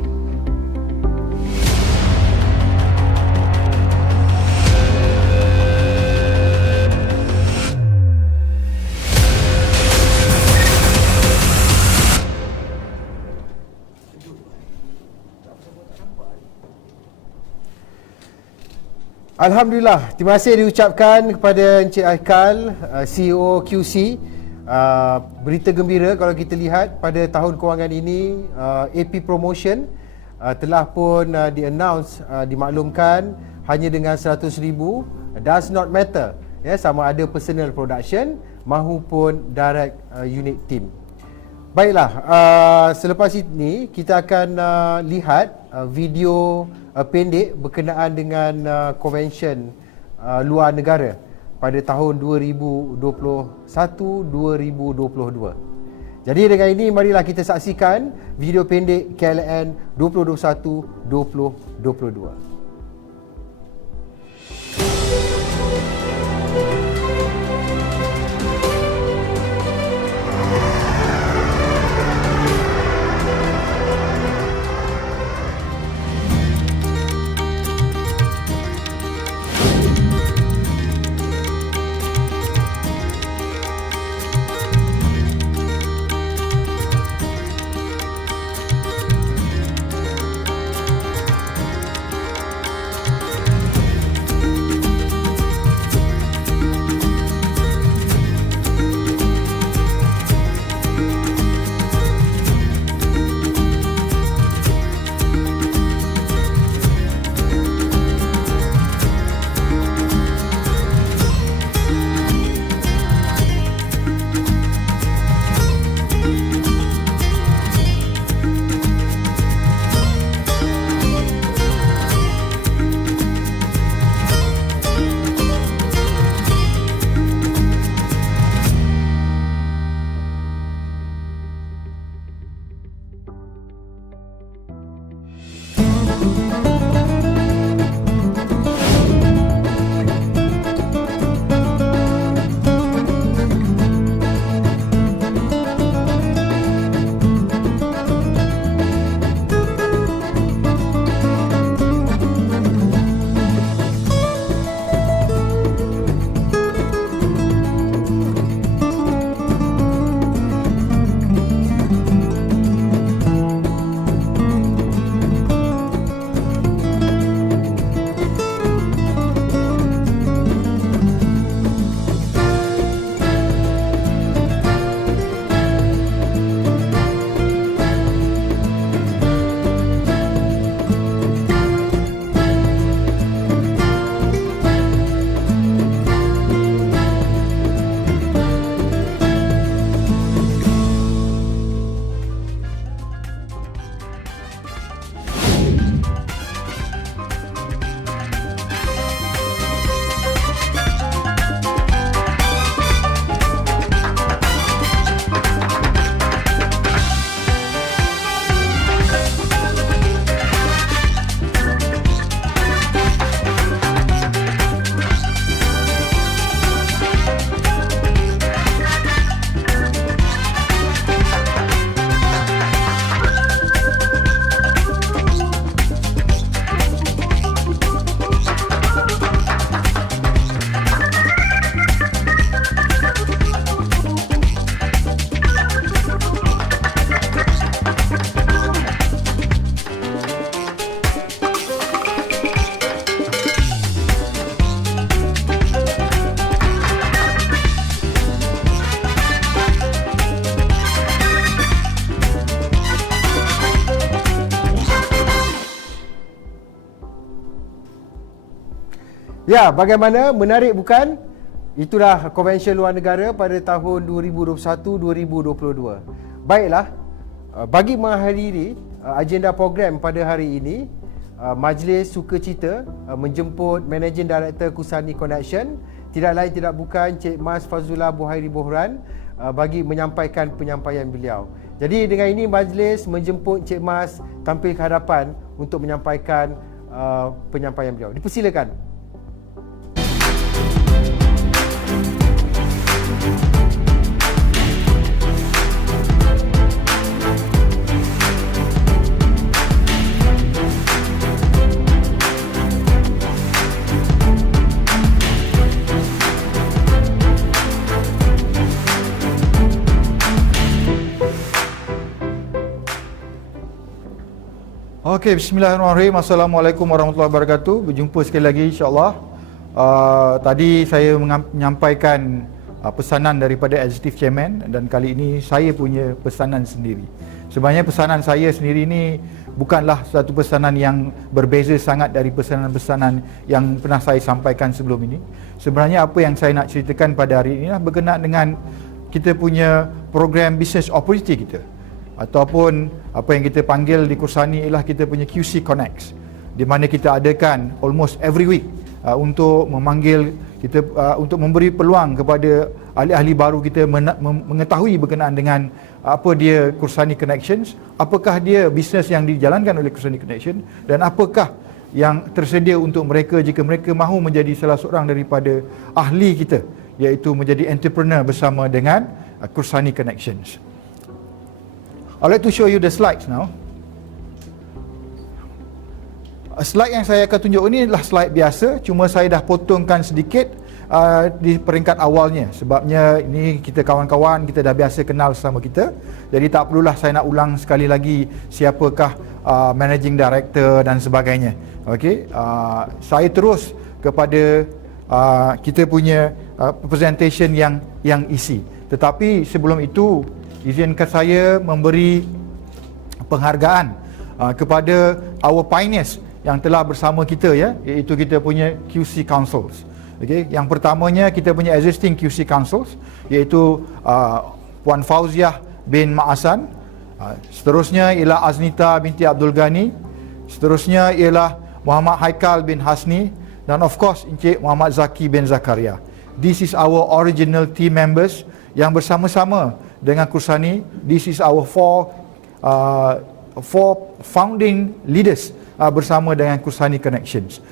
Alhamdulillah, terima kasih diucapkan kepada Encik Aikal, CEO QC. Berita gembira kalau kita lihat pada tahun kewangan ini, AP Promotion telah pun di-announce, dimaklumkan hanya dengan 100,000, does not matter, ya, sama ada personal production mahupun direct unit team. Baiklah, selepas ini kita akan lihat video pendek berkenaan dengan convention luar negara pada tahun 2021-2022. Jadi dengan ini marilah kita saksikan video pendek KLN 2021-2022. Ya, bagaimana? Menarik bukan? Itulah konvensyen luar negara pada tahun 2021-2022. Baiklah, bagi menghadiri agenda program pada hari ini, Majlis Sukacita menjemput Managing Director Kusani Connection, tidak lain tidak bukan Cik Mas Fazullah Buhairi Bohran bagi menyampaikan penyampaian beliau. Jadi dengan ini majlis menjemput Cik Mas tampil ke hadapan untuk menyampaikan penyampaian beliau. Dipersilakan. Okey, bismillahirrahmanirrahim. Assalamualaikum warahmatullahi wabarakatuh. Berjumpa sekali lagi insya-Allah. Tadi saya menyampaikan pesanan daripada Executive Chairman dan kali ini saya punya pesanan sendiri. Sebenarnya pesanan saya sendiri ini bukanlah satu pesanan yang berbeza sangat dari pesanan-pesanan yang pernah saya sampaikan sebelum ini. Sebenarnya apa yang saya nak ceritakan pada hari ini berkenaan dengan kita punya program business opportunity kita, ataupun apa yang kita panggil di Kursani ialah kita punya QC Connects, di mana kita adakan almost every week untuk memanggil kita untuk memberi peluang kepada ahli-ahli baru kita mengetahui berkenaan dengan apa dia Kursani Connections, apakah dia bisnes yang dijalankan oleh Kursani Connection dan apakah yang tersedia untuk mereka jika mereka mahu menjadi salah seorang daripada ahli kita, iaitu menjadi entrepreneur bersama dengan Kursani Connections. I'd like to show you the slides now. Slide yang saya akan tunjuk ini adalah slide biasa, cuma saya dah potongkan sedikit di peringkat awalnya. Sebabnya ini kita kawan-kawan, kita dah biasa kenal sama kita. Jadi tak perlulah saya nak ulang sekali lagi siapakah managing director dan sebagainya. Okey, saya terus kepada kita punya presentation yang isi. Tetapi sebelum itu, izinkan saya memberi penghargaan kepada our pioneers yang telah bersama kita, ya, iaitu kita punya QC Councils. Okey, yang pertamanya kita punya existing QC Councils, iaitu Puan Fauziah bin Ma'asan, seterusnya ialah Aznita binti Abdul Ghani, seterusnya ialah Muhammad Haikal bin Hasni, dan of course Encik Muhammad Zaki bin Zakaria. This is our original team members yang bersama-sama dengan Kursani. This is our four founding leaders bersama dengan Kursani Connections.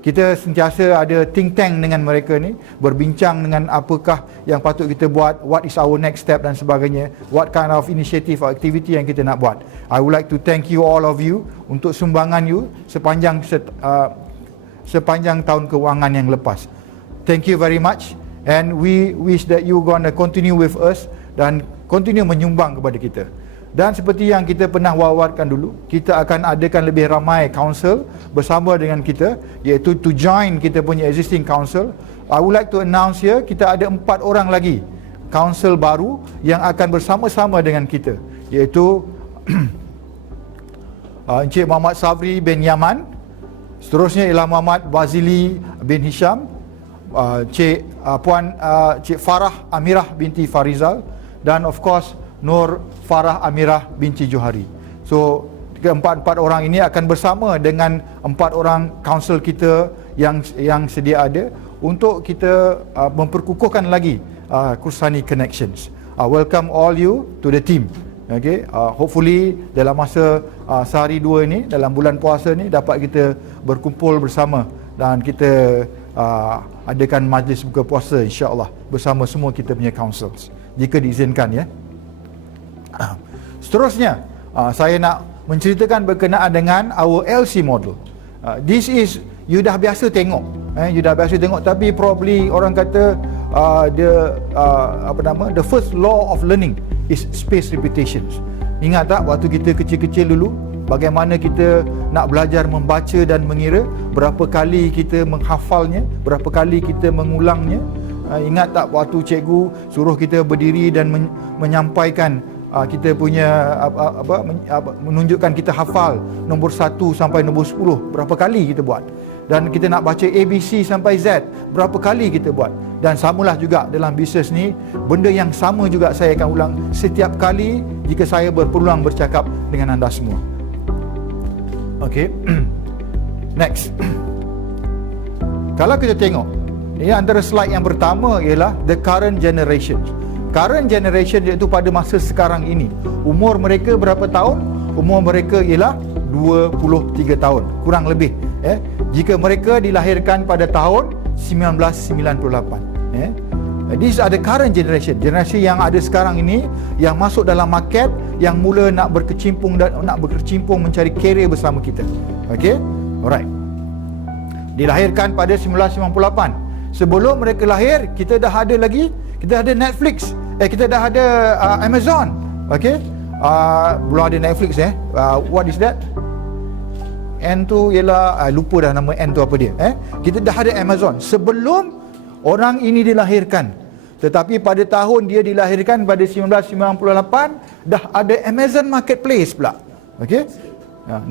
Kita sentiasa ada think tank dengan mereka ni, berbincang dengan apakah yang patut kita buat, what is our next step dan sebagainya, what kind of initiative or activity yang kita nak buat. I would like to thank you all of you untuk sumbangan you sepanjang tahun kewangan yang lepas. Thank you very much, and we wish that you gonna continue with us dan continue menyumbang kepada kita. Dan seperti yang kita pernah wawarkan dulu, kita akan adakan lebih ramai council bersama dengan kita, iaitu to join kita punya existing council. I would like to announce here, kita ada 4 orang lagi council baru yang akan bersama-sama dengan kita, iaitu Encik Muhammad Sabri bin Yaman, seterusnya ialah Muhammad Bazili bin Hisham, Cik Farah Amirah binti Farizal, dan of course Nur Farah Amirah binti Johari. So keempat-empat orang ini akan bersama dengan 4 orang council kita yang sedia ada untuk kita memperkukuhkan lagi Kursani Connections. Welcome all you to the team. Okay, hopefully dalam masa sehari dua ini, dalam bulan puasa ni, dapat kita berkumpul bersama dan kita adakan majlis buka puasa insya-Allah bersama semua kita punya councils, jika diizinkan, ya. Seterusnya, saya nak menceritakan berkenaan dengan our LC model. This is, you dah biasa tengok, tapi probably orang kata the first law of learning is spaced repetitions. Ingat tak waktu kita kecil-kecil dulu, bagaimana kita nak belajar membaca dan mengira, berapa kali kita menghafalnya, berapa kali kita mengulangnya. Ingat tak waktu cikgu suruh kita berdiri dan menyampaikan kita punya menunjukkan kita hafal nombor 1 sampai nombor 10, berapa kali kita buat. Dan kita nak baca ABC sampai Z, berapa kali kita buat. Dan samalah juga dalam bisnes ni, benda yang sama juga saya akan ulang setiap kali jika saya berpeluang bercakap dengan anda semua. Okay. Next. Kalau kita tengok Ini antara slide yang pertama ialah the current generation. Current generation iaitu pada masa sekarang ini. Umur mereka berapa tahun? Umur mereka ialah 23 tahun, kurang lebih. Jika mereka dilahirkan pada tahun 1998. These are the current generation. Generasi yang ada sekarang ini, yang masuk dalam market, yang mula nak berkecimpung mencari kerjaya bersama kita. Okay? Alright. Dilahirkan pada 1998. Sebelum mereka lahir, kita dah ada Netflix. Kita dah ada Amazon. Okay? Belum ada Netflix. What is that? N tu ialah lupa dah nama N tu apa dia. Kita dah ada Amazon sebelum orang ini dilahirkan. Tetapi pada tahun dia dilahirkan pada 1998 dah ada Amazon Marketplace pula. Okey?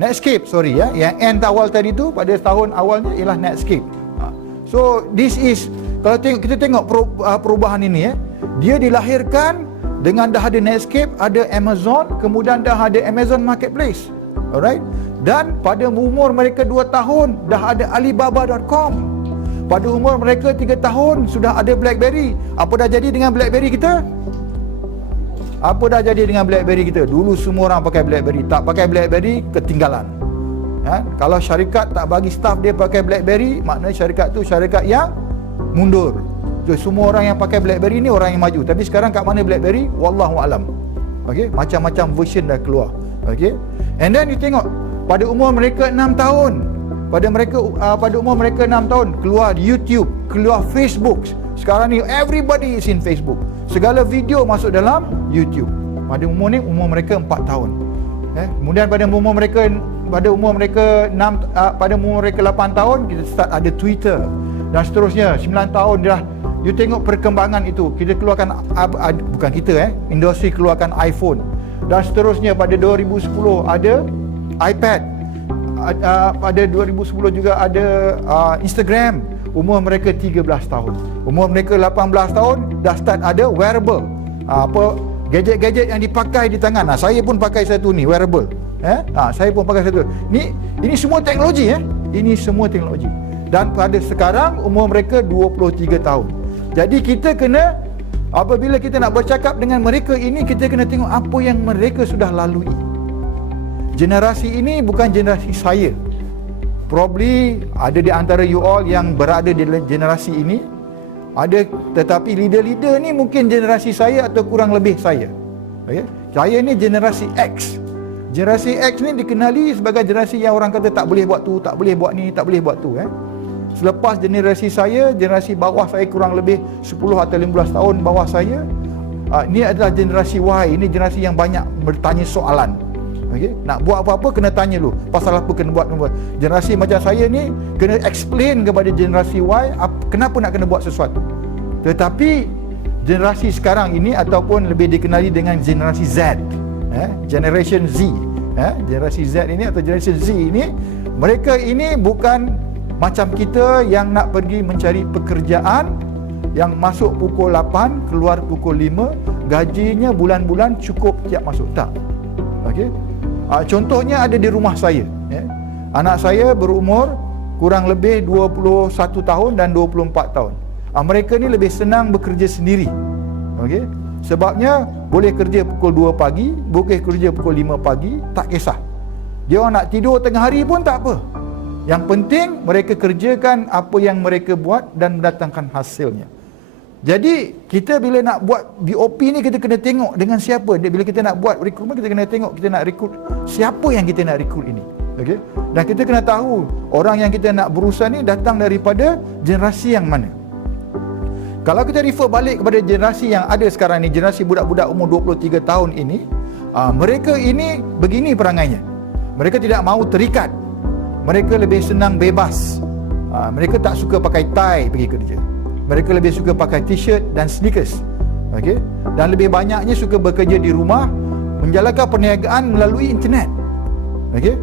Netscape, sorry ya. Yang N awal tadi tu pada tahun awalnya ialah Netscape. So this is, kalau kita tengok perubahan ini dia dilahirkan dengan dah ada Netscape, ada Amazon, kemudian dah ada Amazon Marketplace. Alright? Dan pada umur mereka 2 tahun dah ada Alibaba.com. Pada umur mereka 3 tahun sudah ada BlackBerry. Apa dah jadi dengan BlackBerry kita? Apa dah jadi dengan BlackBerry kita? Dulu semua orang pakai BlackBerry. Tak pakai BlackBerry, ketinggalan. Kalau syarikat tak bagi staff dia pakai BlackBerry, maknanya syarikat tu syarikat yang mundur. So, semua orang yang pakai BlackBerry ni orang yang maju. Tapi sekarang kat mana BlackBerry? Wallahualam. Okay? Macam-macam version dah keluar. Okay? And then you tengok pada umur mereka 6 tahun. Pada umur mereka 6 tahun keluar YouTube, keluar Facebook. Sekarang ni everybody is in Facebook. Segala video masuk dalam YouTube. Pada umur mereka 4 tahun. Kemudian pada umur mereka 8 tahun kita start ada Twitter dan seterusnya. 9 tahun dah you tengok perkembangan itu. Kita keluarkan bukan kita industri keluarkan iPhone dan seterusnya. Pada 2010 ada iPad. Pada 2010 juga ada Instagram. Umur mereka 13 tahun. Umur mereka 18 tahun dah start ada wearable. Gadget-gadget yang dipakai di tangan. Saya pun pakai satu ni, wearable. Saya pun pakai satu. Ini semua teknologi Ini semua teknologi. Dan pada sekarang umur mereka 23 tahun. Jadi kita kena, apabila kita nak bercakap dengan mereka ini, kita kena tengok apa yang mereka sudah lalui. Generasi ini bukan generasi saya. Probably ada di antara you all yang berada di generasi ini. Tetapi leader-leader ni mungkin generasi saya atau kurang lebih saya. Okay? Saya ni generasi X. Generasi X ni dikenali sebagai generasi yang orang kata tak boleh buat tu, tak boleh buat ni, tak boleh buat tu. Selepas generasi saya, generasi bawah saya kurang lebih 10 atau 15 tahun bawah saya, ni adalah generasi Y. Ini generasi yang banyak bertanya soalan. Okay? Nak buat apa-apa kena tanya dulu. Pasal apa kena buat. Generasi macam saya ni kena explain kepada generasi Y kenapa nak kena buat sesuatu. Tetapi generasi sekarang ini ataupun lebih dikenali dengan generasi Z, Generation Z, generasi Z ini atau Generation Z ini, mereka ini bukan macam kita yang nak pergi mencari pekerjaan yang masuk pukul 8 keluar pukul 5, gajinya bulan-bulan cukup tiap masuk. Tak. Okey. Contohnya ada di rumah saya. Anak saya berumur kurang lebih 21 tahun dan 24 tahun. Mereka ni lebih senang bekerja sendiri. Okey. Sebabnya boleh kerja pukul 2 pagi, boleh kerja pukul 5 pagi, tak kisah. Dia orang nak tidur tengah hari pun tak apa. Yang penting mereka kerjakan apa yang mereka buat dan mendatangkan hasilnya. Jadi kita bila nak buat BOP ni, kita kena tengok dengan siapa. Bila kita nak buat rekrutmen, kita kena tengok kita nak rekrut siapa yang kita nak rekrut ini. Okay? Dan kita kena tahu orang yang kita nak berurusan ni datang daripada generasi yang mana. Kalau kita refer balik kepada generasi yang ada sekarang ni, generasi budak-budak umur 23 tahun ini, mereka ini begini perangainya. Mereka tidak mahu terikat. Mereka lebih senang bebas. Mereka tak suka pakai tie pergi kerja. Mereka lebih suka pakai t-shirt dan sneakers. Okay? Dan lebih banyaknya suka bekerja di rumah, menjalankan perniagaan melalui internet. Okay?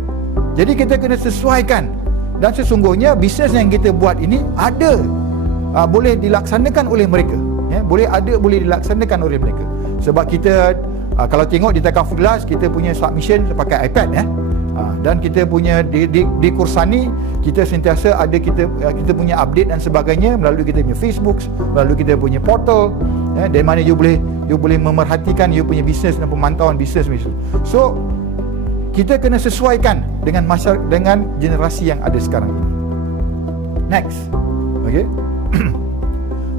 Jadi kita kena sesuaikan. Dan sesungguhnya bisnes yang kita buat ini ada, boleh dilaksanakan oleh mereka. Boleh dilaksanakan oleh mereka. Sebab kita kalau tengok di Takaful Glass, kita punya submission pakai iPad. Dan kita punya di Kursani, kita sentiasa ada kita punya update dan sebagainya melalui kita punya Facebook, melalui kita punya portal, dari mana you boleh memerhatikan you punya bisnes dan pemantauan bisnes. So kita kena sesuaikan dengan dengan generasi yang ada sekarang ini. Next. Okay.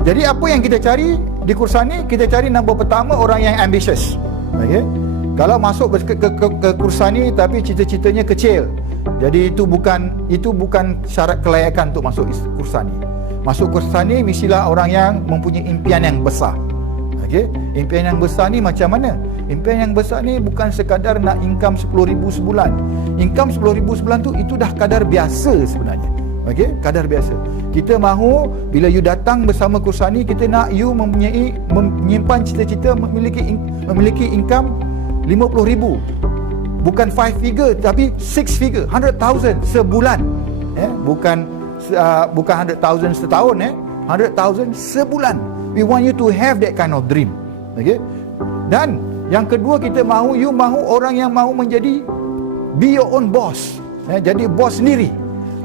Jadi apa yang kita cari di Kursani? Kita cari nombor pertama orang yang ambitious. Okay. Kalau masuk ke Kursani tapi cita-citanya kecil, jadi itu bukan syarat kelayakan untuk masuk Kursani. Masuk Kursani mestilah orang yang mempunyai impian yang besar. Okay. Impian yang besar ni macam mana? Impian yang besar ni bukan sekadar nak income 10,000 sebulan. Income 10,000 sebulan tu itu dah kadar biasa sebenarnya. Okey, kadar biasa. Kita mahu bila you datang bersama Kursani, kita nak you menyimpan cita-cita memiliki income 50,000. Bukan 5 figure tapi 6 figure, 100,000 sebulan. Bukan 100,000 setahun, 100,000 sebulan. We want you to have that kind of dream. Okey. Dan yang kedua, kita mahu orang yang mahu menjadi be your own boss. Jadi bos sendiri.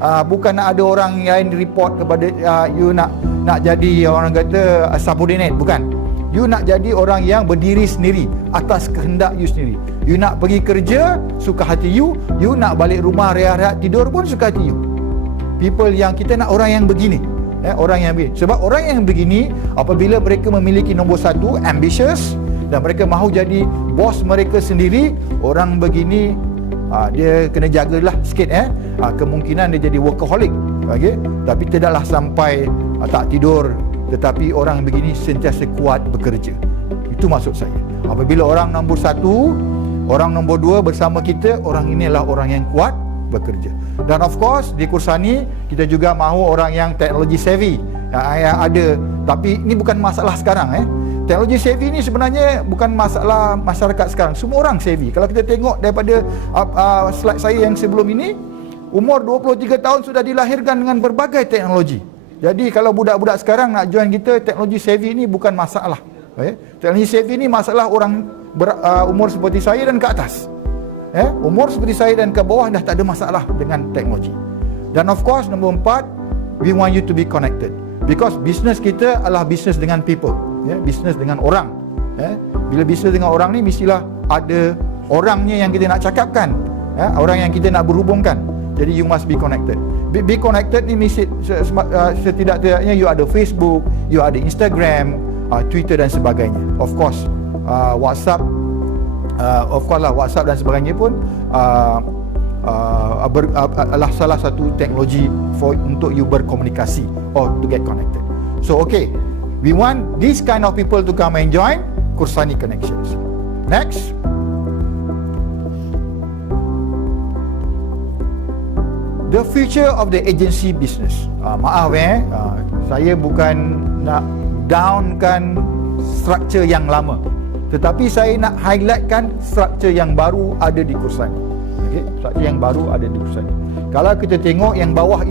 Bukan nak ada orang lain report kepada you nak jadi orang kata subordinate, bukan. You nak jadi orang yang berdiri sendiri atas kehendak you sendiri. You nak pergi kerja suka hati you nak balik rumah rehat-rehat tidur pun suka hati you. People yang kita nak orang yang begini. Orang yang begini. Sebab orang yang begini, apabila mereka memiliki nombor satu, ambitious, dan mereka mahu jadi bos mereka sendiri, orang begini dia kena jagalah sikit. Kemungkinan dia jadi workaholic. Okay? Tapi tidaklah sampai tak tidur, tetapi orang begini sentiasa kuat bekerja. Itu maksud saya. Apabila orang nombor satu, orang nombor dua bersama kita, orang ini adalah orang yang kuat bekerja. Dan of course di Kursani kita juga mahu orang yang teknologi savvy yang ada. Tapi ini bukan masalah sekarang. Teknologi savvy ni sebenarnya bukan masalah masyarakat sekarang. Semua orang savvy. Kalau kita tengok daripada slide saya yang sebelum ini, umur 23 tahun sudah dilahirkan dengan berbagai teknologi. Jadi kalau budak-budak sekarang nak join kita, teknologi savvy ni bukan masalah. Teknologi savvy ni masalah orang umur seperti saya dan ke atas. Umur seperti saya dan ke bawah dah tak ada masalah dengan teknologi. Dan of course nombor 4, we want you to be connected. Because business kita adalah business dengan people. Business dengan orang. Bila business dengan orang ni mestilah ada orangnya yang kita nak cakapkan, orang yang kita nak berhubungkan. Jadi you must be connected. Be connected ni mesti setidak-tidaknya you ada Facebook, you ada Instagram, Twitter dan sebagainya. Of course WhatsApp, WhatsApp dan sebagainya pun adalah salah satu teknologi untuk you berkomunikasi or to get connected. So okay, we want this kind of people to come and join Kursani Connections. Next. The future of the agency business. Maaf saya bukan nak downkan struktur yang lama, tetapi saya nak highlightkan struktur yang baru ada di Kursani. Okey, struktur yang baru ada di Kursani. Kalau kita tengok yang bawah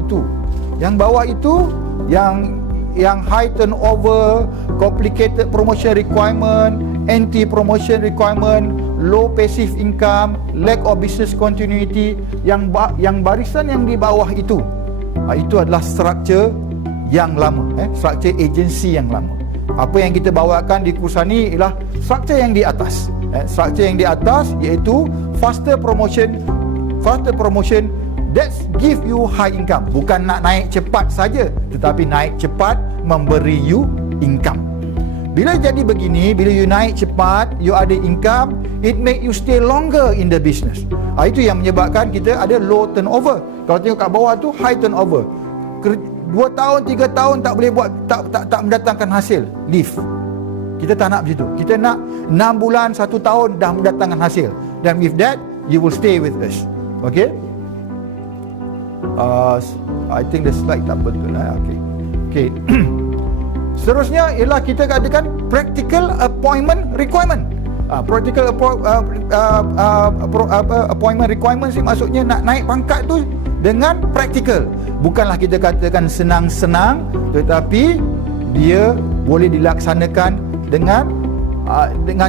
itu yang high turnover, complicated promotion requirement, anti promotion requirement, low passive income, lack of business continuity, yang barisan yang di bawah itu adalah struktur yang lama, struktur agensi yang lama. Apa yang kita bawakan di Kursani ialah struktur yang di atas. Struktur yang di atas iaitu faster promotion that give you high income. Bukan nak naik cepat saja, tetapi naik cepat memberi you income. Bila jadi begini, bila you naik cepat, you ada income, it make you stay longer in the business. Itu yang menyebabkan kita ada low turnover. Kalau tengok kat bawah tu high turnover. 2 tahun, 3 tahun tak boleh buat, tak mendatangkan hasil, leave. Kita tak nak begitu. Kita nak 6 bulan, 1 tahun dah mendatangkan hasil. Dan with that, you will stay with us. Okay? I think the slide tak betul. Okay. Seterusnya ialah kita katakan practical appointment requirement. Practical appointment requirement sih maksudnya nak naik pangkat tu dengan practical. Bukanlah kita katakan senang-senang, tetapi dia boleh dilaksanakan dengan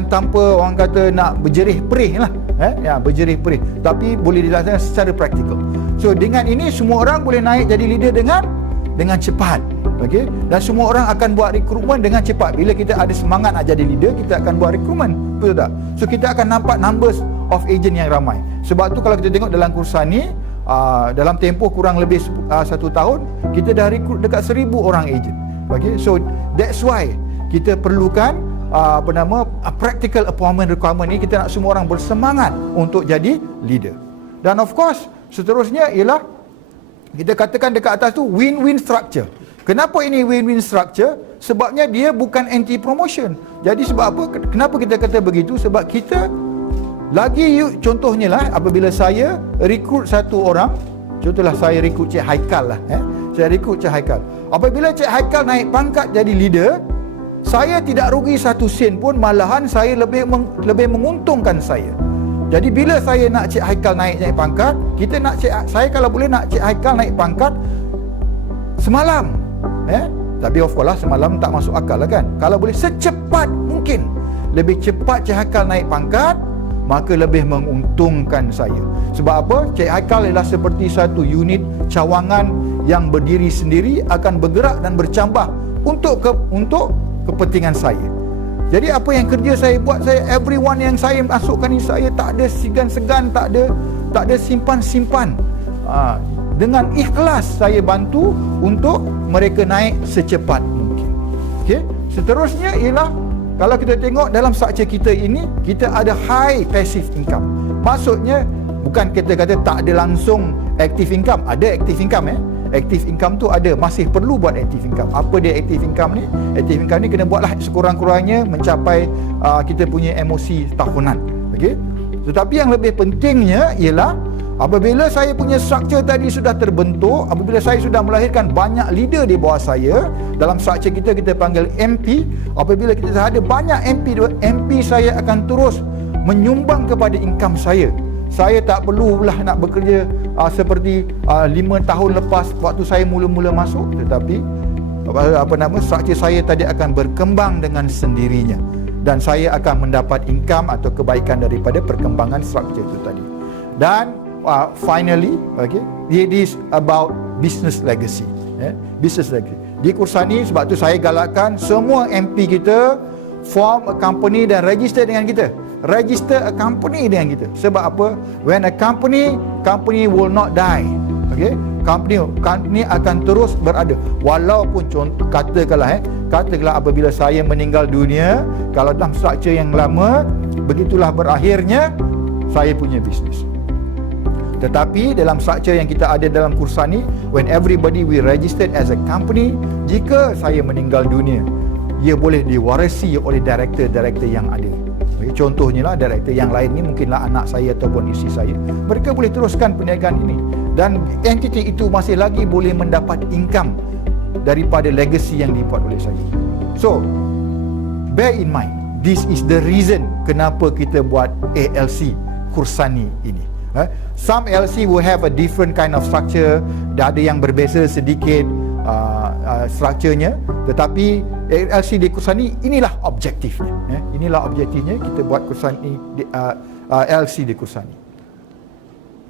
tanpa orang kata nak berjerih perih lah. berjerih perih, tapi boleh dilaksanakan secara praktikal. So dengan ini semua orang boleh naik jadi leader dengan cepat. Okey, dan semua orang akan buat rekrutmen dengan cepat. Bila kita ada semangat nak jadi leader, kita akan buat rekrutmen, betul tak? So kita akan nampak numbers of agent yang ramai. Sebab tu kalau kita tengok dalam Kursani, dalam tempoh kurang lebih 1 tahun, kita dah rekrut dekat 1,000 orang agent. Okey, so that's why kita perlukan practical appointment requirement ni. Kita nak semua orang bersemangat untuk jadi leader. Dan of course seterusnya ialah kita katakan dekat atas tu win-win structure. Kenapa ini win-win structure? Sebabnya dia bukan anti promotion. Jadi sebab apa? Kenapa kita kata begitu? Sebab kita contohnya lah, apabila saya rekrut satu orang, contohlah saya rekrut Cik Haikal lah, saya rekrut Cik Haikal. Apabila Cik Haikal naik pangkat jadi leader, saya tidak rugi 1 sen pun, malahan saya lebih menguntungkan saya. Jadi bila saya nak Cik Haikal naik pangkat, saya kalau boleh nak Cik Haikal naik pangkat semalam. Tapi of course lah semalam tak masuk akal lah kan. Kalau boleh secepat mungkin, lebih cepat Cik Haikal naik pangkat, maka lebih menguntungkan saya. Sebab apa? Cik Haikal ialah seperti satu unit cawangan yang berdiri sendiri, akan bergerak dan bercambah untuk kepentingan saya. Jadi apa yang kerja saya buat, everyone yang saya masukkan ni, saya tak ada segan-segan, tak ada simpan-simpan. Dengan ikhlas saya bantu untuk mereka naik secepat mungkin. Okey, seterusnya ialah kalau kita tengok dalam struktur kita ini, kita ada high passive income. Maksudnya bukan kita kata tak ada langsung active income, ada active income. Active income tu ada, masih perlu buat active income. Apa dia active income ni? Active income ni kena buatlah sekurang-kurangnya mencapai kita punya MOC tahunan. Okey. Tetapi yang lebih pentingnya ialah apabila saya punya struktur tadi sudah terbentuk, apabila saya sudah melahirkan banyak leader di bawah saya, dalam struktur kita panggil MP. Apabila kita ada banyak MP saya akan terus menyumbang kepada income saya. Saya tak perlulah nak bekerja seperti 5 tahun lepas waktu saya mula-mula masuk, tetapi struktur saya tadi akan berkembang dengan sendirinya, dan saya akan mendapat income atau kebaikan daripada perkembangan struktur itu tadi. Dan finally, it is about business legacy. Business legacy. Di Kursani, sebab tu saya galakkan semua MP kita form a company dan register dengan kita. Register a company dengan kita. Sebab apa? When a company will not die. Okay? Company akan terus berada. Walaupun contoh katakanlah apabila saya meninggal dunia, kalau dalam struktur yang lama, begitulah berakhirnya saya punya bisnes. Tetapi dalam struktur yang kita ada dalam Kursani, when everybody we registered as a company, jika saya meninggal dunia, ia boleh diwarisi oleh director-director yang ada. Contohnya lah, director yang lain ni mungkinlah anak saya ataupun isteri saya. Mereka boleh teruskan perniagaan ini, dan entiti itu masih lagi boleh mendapat income daripada legacy yang dibuat oleh saya. So, bear in mind, this is the reason kenapa kita buat ALC Kursani ini. Some LC will have a different kind of structure. Ada yang berbeza sedikit strukturnya, tetapi LC di Kursani inilah objektifnya. Inilah objektifnya kita buat Kursani LC di Kursani.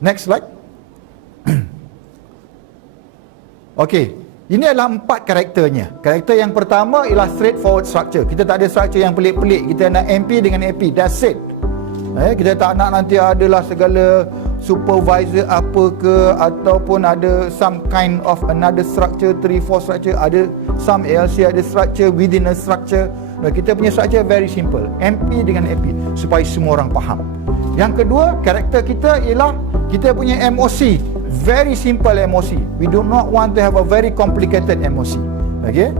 Next slide. Okey, ini adalah 4 karakternya. Karakter yang pertama ialah straightforward structure. Kita tak ada structure yang pelik-pelik. Kita nak MP dengan AP, that's it. Kita tak nak nanti adalah segala supervisor apa ke, ataupun ada some kind of another structure, 3-4 structure. Ada some ALC ada structure within a structure. Kita punya structure very simple, MP dengan AP, supaya semua orang faham. Yang kedua, karakter kita ialah kita punya MOC, very simple MOC. We do not want to have a very complicated MOC. Okay?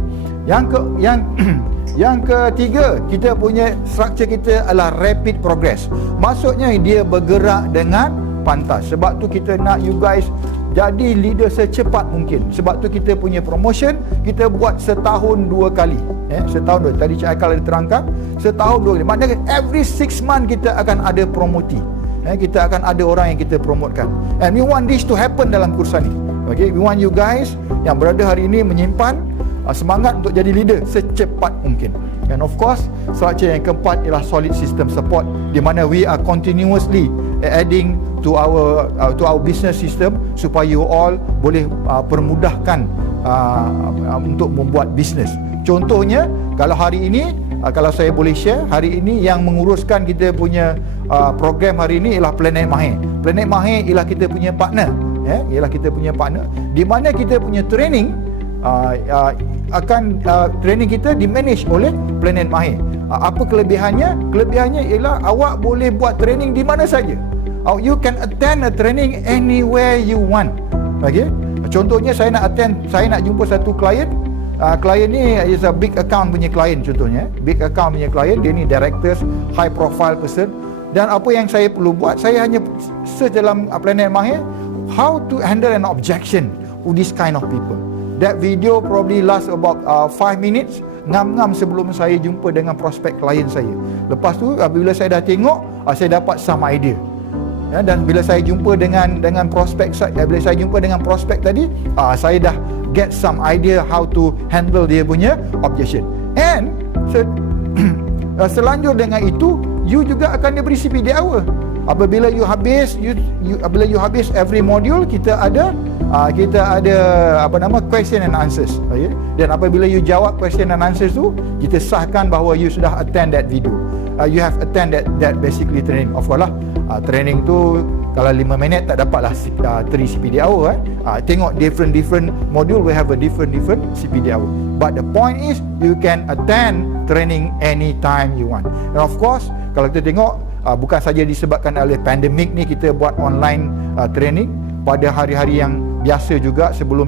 Yang ketiga, kita punya struktur kita adalah rapid progress. Maksudnya dia bergerak dengan pantas. Sebab tu kita nak you guys jadi leader secepat mungkin. Sebab tu kita punya promotion kita buat setahun 2 kali. Setahun 2. Tadi Cik Haikal ada terangkan, setahun 2 kali. Maknanya every 6 months kita akan ada promoti. Kita akan ada orang yang kita promotekan. And we want this to happen dalam Kursani. Okay, we want you guys yang berada hari ini menyimpan semangat untuk jadi leader secepat mungkin. And of course, struktur yang keempat ialah solid system support, di mana we are continuously adding to our business system supaya you all boleh permudahkan untuk membuat bisnes. Contohnya, kalau hari ini, kalau saya boleh share, hari ini yang menguruskan kita punya program hari ini ialah Planet Mahir. Planet Mahir ialah kita punya partner, ialah kita punya partner, di mana kita punya training training kita dimanage oleh Planet Mahir. Apa kelebihannya? Kelebihannya ialah awak boleh buat training di mana saja. You can attend a training anywhere you want. Okay? Contohnya saya nak jumpa satu klien. Klien ni is a big account punya klien contohnya. Big account punya klien, dia ni directors, high profile person. Dan apa yang saya perlu buat, saya hanya search dalam Planet Mahir how to handle an objection with this kind of people. That video probably last about 5 minutes, ngam-ngam sebelum saya jumpa dengan prospek klien saya. Lepas tu bila saya dah tengok, saya dapat some idea. Dan bila saya jumpa dengan prospek tadi, saya dah get some idea how to handle dia punya objection. And selanjut dengan itu, you juga akan diberi CPD hour. Apabila you habis every module, kita ada question and answers, okay? Dan apabila you jawab question and answers tu, kita sahkan bahawa you sudah attend that video. You have attend that basically training. Of course lah, training tu kalau 5 minit tak dapatlah 3 CPD hour. Tengok different module, we have a different CPD hour. But the point is, you can attend training anytime you want. And of course, kalau kita tengok, bukan saja disebabkan oleh pandemik ni kita buat online training. Pada hari-hari yang biasa juga, sebelum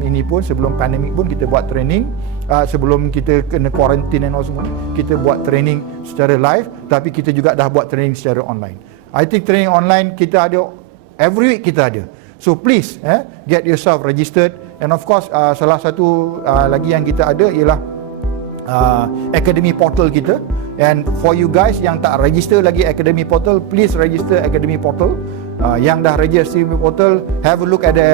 pandemik pun kita buat training. Sebelum kita kena quarantine dan semua, kita buat training secara live, tapi kita juga dah buat training secara online. I think training online kita ada every week, kita ada. So please get yourself registered. And of course, salah satu lagi yang kita ada ialah Academy portal kita. And for you guys yang tak register lagi Academy portal, please register Academy portal. Yang dah register Academy portal, have a look at the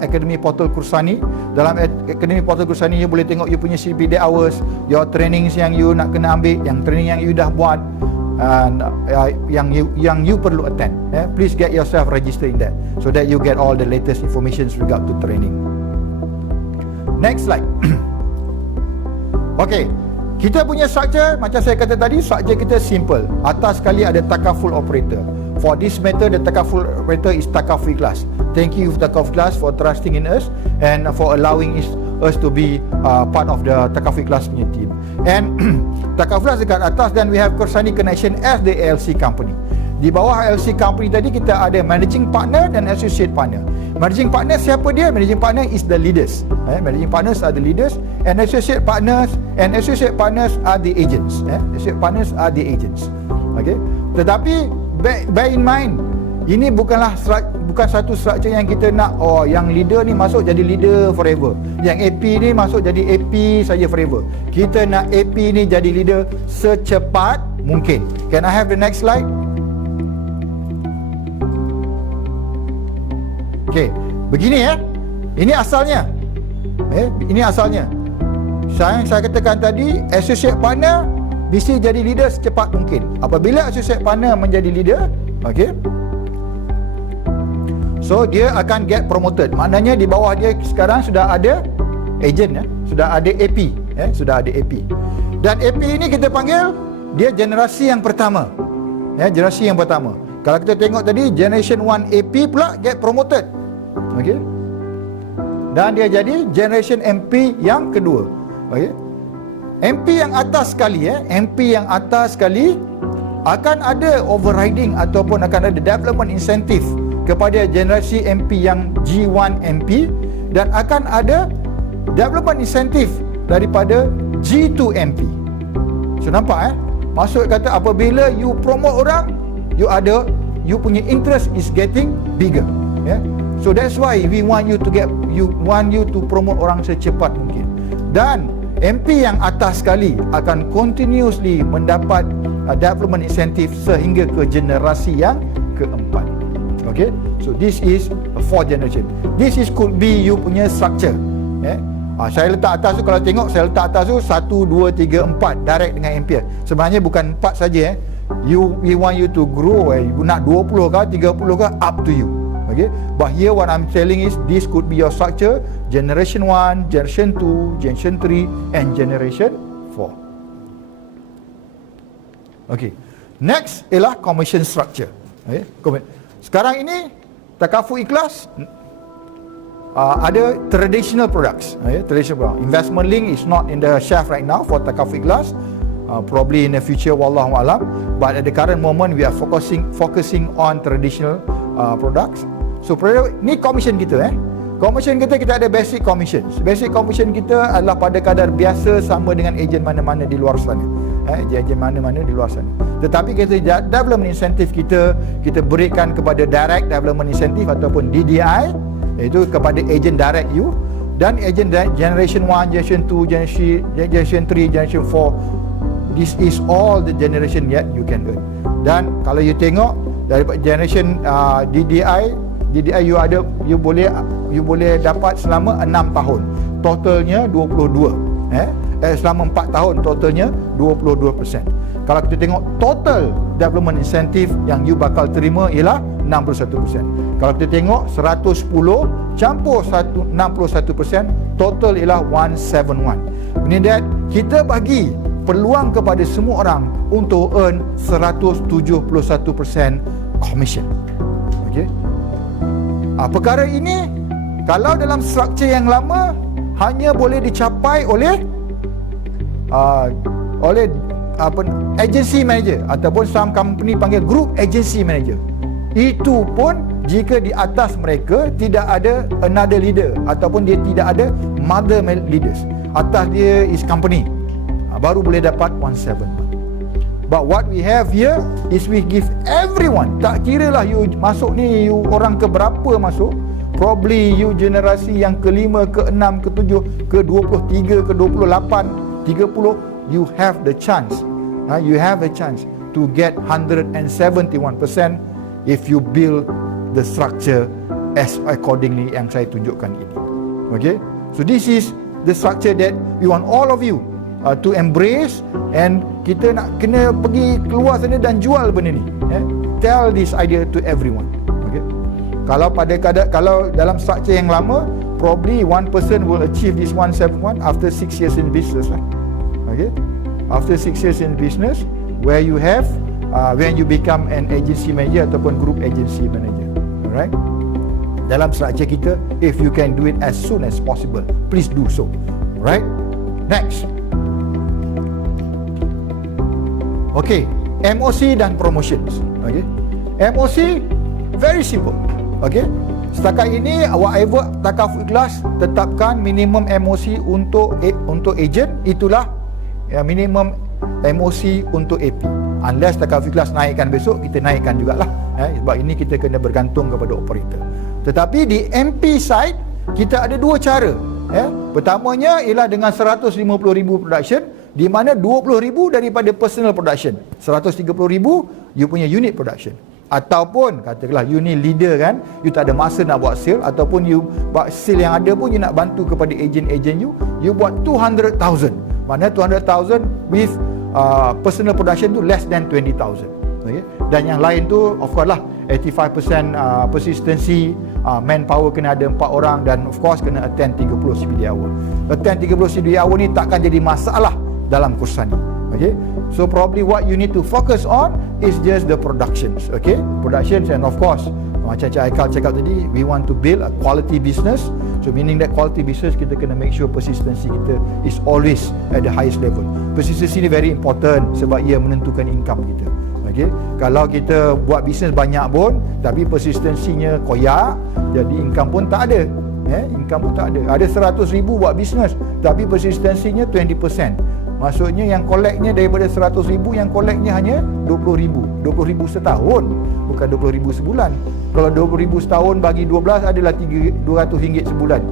Academy portal Kursani. Dalam Academy portal Kursani, you boleh tengok you punya CPD hours, your trainings yang you nak kena ambil, yang training yang you dah buat, yang you perlu attend. Please get yourself registered in that, so that you get all the latest information regard to training. Next slide. Okay, kita punya structure, macam saya kata tadi, structure kita simple. Atas sekali ada Takaful operator. For this matter, the Takaful operator is Takaful Class. Thank you Takaful Class for trusting in us and for allowing us to be part of the Takaful Class punya team. And Takaful Class dekat atas, dan we have Kursani Connection as the ALC company. Di bawah ALC company tadi kita ada managing partner dan associate partner. Managing partner siapa dia? Managing partner is the leaders. Managing partners are the leaders, and associate partners are the agents. Associate partners are the agents. Okay. Tetapi bear in mind, ini bukan satu structure yang kita nak, yang leader ni masuk jadi leader forever, yang AP ni masuk jadi AP saja forever. Kita nak AP ni jadi leader secepat mungkin. Can I have the next slide? Okay, begini ini asalnya. Ini asalnya. Saya katakan tadi, associate partner bisa jadi leader secepat mungkin. Apabila associate partner menjadi leader, okay, so dia akan get promoted. Maknanya di bawah dia sekarang sudah ada agent, sudah ada AP, sudah ada AP. Dan AP ini kita panggil dia generasi yang pertama. Generasi yang pertama. Kalau kita tengok tadi, generation 1 AP pula get promoted. Okay. Dan dia jadi generation MP yang kedua. Okay. MP yang atas sekali, MP yang atas sekali akan ada overriding ataupun akan ada development incentive kepada generasi MP yang G1 MP, dan akan ada development incentive daripada G2 MP. So nampak maksud kata apabila you promote orang, you punya interest is getting bigger. So that's why we want you to promote orang secepat mungkin. Dan MP yang atas sekali akan continuously mendapat development incentive sehingga ke generasi yang keempat. Okay, so this is a 4th generation. This could be you punya structure. Saya letak atas tu, kalau tengok saya letak atas tu 1, 2, 3, 4 direct dengan MP. Sebenarnya bukan 4 saja. we want you to grow, nak 20 ke 30 ke, up to you. Okay, but here what I'm telling is this could be your structure: generation 1, generation 2, generation 3 and generation 4. Okay, next ialah commission structure. Okay, sekarang ini Takaful Ikhlas ada traditional products. Okay, traditional product. Investment link is not in the shelf right now for Takaful Ikhlas. Probably in the future, wallahu alam. But at the current moment, we are focusing on traditional products. So ni commission kita. Commission kita ada basic commission. Basic commission kita adalah pada kadar biasa sama dengan ejen mana-mana di luar sana. Ejen mana-mana di luar sana. Tetapi kita development incentive kita berikan kepada direct development incentive ataupun DDI, iaitu kepada ejen direct you, dan ejen generation 1, generation 2, generation 3, generation 4. This is all the generation yet you can earn. Dan kalau you tengok daripada generation DDI you boleh dapat selama 6 tahun. Totalnya 22. Selama 4 tahun totalnya 22%. Kalau kita tengok total development incentive yang you bakal terima ialah 61%. Kalau kita tengok 110 campur 61%, total ialah 171. Meaning that kita bagi peluang kepada semua orang untuk earn 171% commission. Okay. Perkara ini kalau dalam struktur yang lama hanya boleh dicapai oleh agency manager ataupun some company panggil group agency manager. Itu pun jika di atas mereka tidak ada another leader ataupun dia tidak ada mother leaders. Atas dia is company, baru boleh dapat 171. But what we have here is we give everyone, tak kira lah you masuk ni, you orang ke berapa masuk, probably you generasi yang ke-5, ke-6, ke-7, ke-23, ke-28, 30, you have the chance. You have a chance to get 171% if you build the structure as accordingly yang saya tunjukkan ini. Okay, so this is the structure that we want all of you to embrace, and kita nak kena pergi keluar sana dan jual benda ni. Tell this idea to everyone. Okay. Kalau dalam structure yang lama, probably one person will achieve this 171 after 6 years in business. Okay. After 6 years in business, where you have when you become an agency manager ataupun group agency manager. Alright. Dalam structure kita, if you can do it as soon as possible, please do so. Right. Next. Okay, MOC dan promotions. Okay, MOC very simple. Okay, setakat ini whatever Takaful Ikhlas tetapkan minimum MOC untuk agent, itulah minimum MOC untuk AP. Unless Takaful Ikhlas naikkan besok, kita naikkan jugalah. Sebab ini kita kena bergantung kepada operator. Tetapi di MP side kita ada dua cara. Pertamanya ialah dengan 150,000 production, di mana 20,000 daripada personal production, 130,000 you punya unit production. Ataupun katakanlah you ni leader kan, you tak ada masa nak buat sale, ataupun you buat sale yang ada pun you nak bantu kepada ejen-ejen you buat 200,000. Mana 200,000 with personal production tu less than 20,000. Okay? Dan yang lain tu of course lah 85% persistency, manpower kena ada 4 orang, dan of course kena attend 30 CPD hour. Attend 30 CPD hour ni takkan jadi masalah dalam kursan ni. Okay, so probably what you need to focus on is just the productions. Okay, productions, and of course macam Cik Aikal cakap tadi, we want to build a quality business. So meaning that quality business, kita kena make sure persistency kita is always at the highest level. Persistency ni very important sebab ia menentukan income kita. Okay, kalau kita buat bisnes banyak pun tapi persistensinya koyak, jadi income pun tak ada. Income pun tak ada. Ada 100,000 buat bisnes tapi persistensinya 20%. Maksudnya yang collect-nya daripada 100,000, yang collect-nya hanya 20,000. 20,000 setahun, bukan 20,000 sebulan. Kalau 20,000 setahun bagi 12 adalah RM200 sebulan.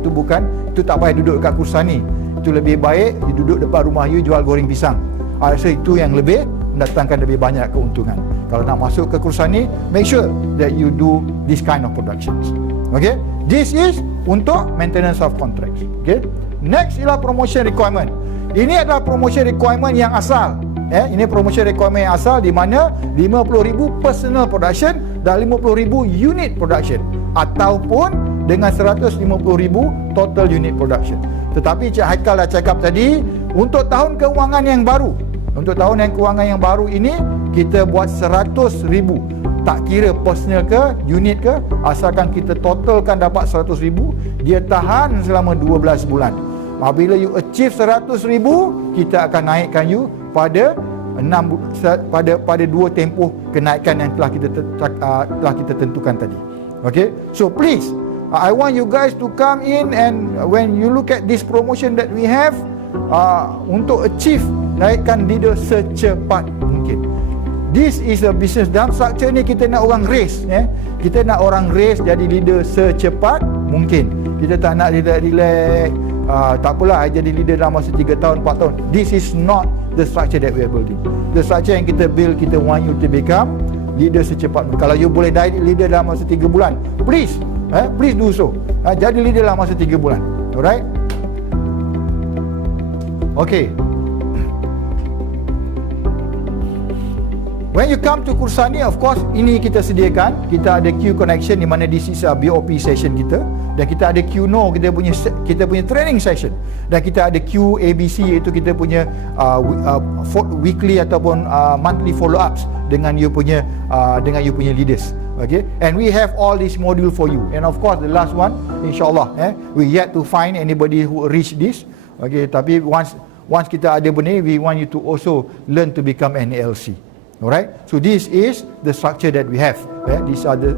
Itu tak payah duduk kat kursa ni. Itu lebih baik you duduk depan rumah you jual goreng pisang. Rasa itu yang lebih mendatangkan lebih banyak keuntungan. Kalau nak masuk ke kursa ni, make sure that you do this kind of productions. Okay, this is untuk maintenance of contracts. Okay, next ialah promotion requirement. Ini adalah promotion requirement yang asal. Ini promotion requirement yang asal, di mana 50,000 personal production dan 50,000 unit production, ataupun dengan 150,000 total unit production. Tetapi Cik Haikal dah cakap tadi, untuk tahun kewangan yang baru, untuk tahun kewangan yang baru ini, kita buat 100,000. Tak kira personal ke, unit ke, asalkan kita totalkan dapat 100,000, dia tahan selama 12 bulan. Apabila you achieve 100,000, kita akan naikkan you pada pada 2 tempoh kenaikan yang telah kita tentukan tadi. Okay, so please, I want you guys to come in, and when you look at this promotion that we have, untuk achieve naikkan leader secepat mungkin. This is a business. Dalam structure ni kita nak orang race, kita nak orang race jadi leader secepat mungkin. Kita tak nak relax, tak apalah jadi leader dalam masa 3 tahun 4 tahun. This is not the structure that we are building. The structure yang kita build, kita want you to become leader secepat mungkin. Kalau you boleh jadi leader dalam masa 3 bulan, please please do so. Jadi leader dalam masa 3 bulan. Alright? Okay. When you come to Kursani, of course, ini kita sediakan. Kita ada Q connection, di mana this is a BOP session kita, dan kita ada QNO, kita punya training session, dan kita ada Q ABC, iaitu kita punya weekly ataupun monthly follow ups dengan you punya leaders. Okay, and we have all this module for you. And of course, the last one, insyaAllah, we yet to find anybody who reach this. Okay, tapi once kita ada benda, we want you to also learn to become an ALC. Alright, so this is the structure that we have.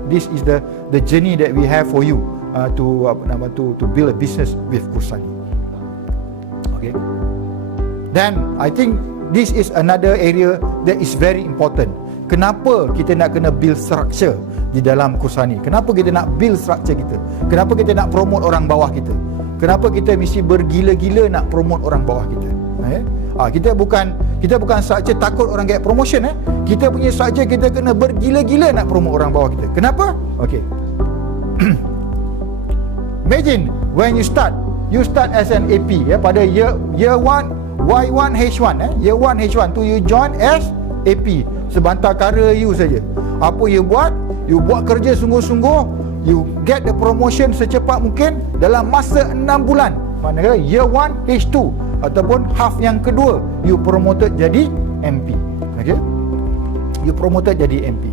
This is the journey that we have for you to build a business with Kursani. Okay, then I think this is another area that is very important. Kenapa kita nak kena build structure di dalam Kursani? Kenapa kita nak build structure kita? Kenapa kita nak promote orang bawah kita? Kenapa kita mesti bergila-gila nak promote orang bawah kita? Kita bukan structure takut orang get promotion. Kita punya structure, kita kena bergila-gila nak promote orang bawah kita. Kenapa? Okay. Imagine when you start as an AP, pada year 1 Y1 H1, year 1 H1 tu you join as AP, sebantar kara you saja. Apa you buat? You buat kerja sungguh-sungguh, you get the promotion secepat mungkin dalam masa 6 bulan. Manakala year 1 H2 ataupun half yang kedua, you promoted jadi MP. Okay, you promoted jadi MP.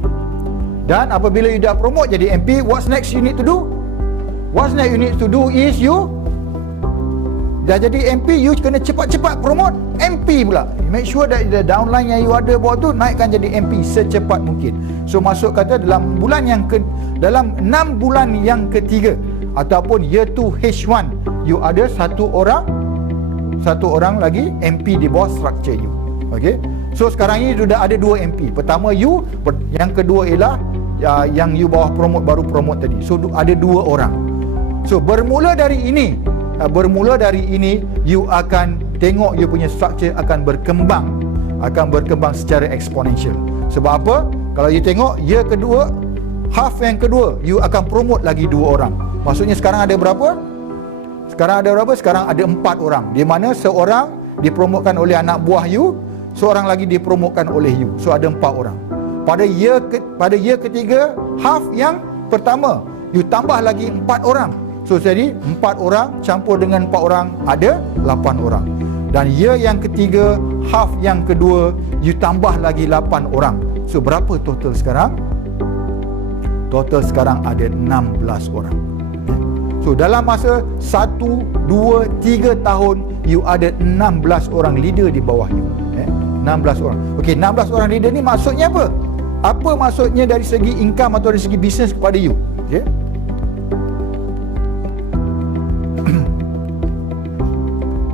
Dan apabila you dah promote jadi MP, what's next you need to do? What's next you need to do is you dah jadi MP, you kena cepat-cepat promote MP pula. Make sure that the downline yang you ada bawah tu naikkan jadi MP secepat mungkin. So masuk kata dalam 6 bulan yang ketiga ataupun year 2 H1, you ada satu orang lagi MP di bawah structure you. Okay, so sekarang ini sudah ada 2 MP. Pertama you, yang kedua ialah yang you bawah baru promote tadi. So ada 2 orang. So bermula dari ini, you akan tengok you punya structure akan berkembang secara eksponensial. Sebab apa? Kalau you tengok year kedua, half yang kedua, you akan promote lagi 2 orang. Maksudnya sekarang ada berapa? Sekarang ada 4 orang, di mana seorang dipromotkan oleh anak buah you, seorang lagi dipromotkan oleh you. So ada 4 orang. Pada year ketiga, half yang pertama, you tambah lagi 4 orang. So jadi 4 orang campur dengan 4 orang, ada 8 orang. Dan year yang ketiga, half yang kedua, you tambah lagi 8 orang. So berapa total sekarang? Total sekarang ada 16 orang. So dalam masa 1, 2, 3 tahun, you ada 16 orang leader di bawah you. 16 orang. Okey, 16 orang leader ni maksudnya apa? Apa maksudnya dari segi income atau dari segi bisnes kepada you? Okay.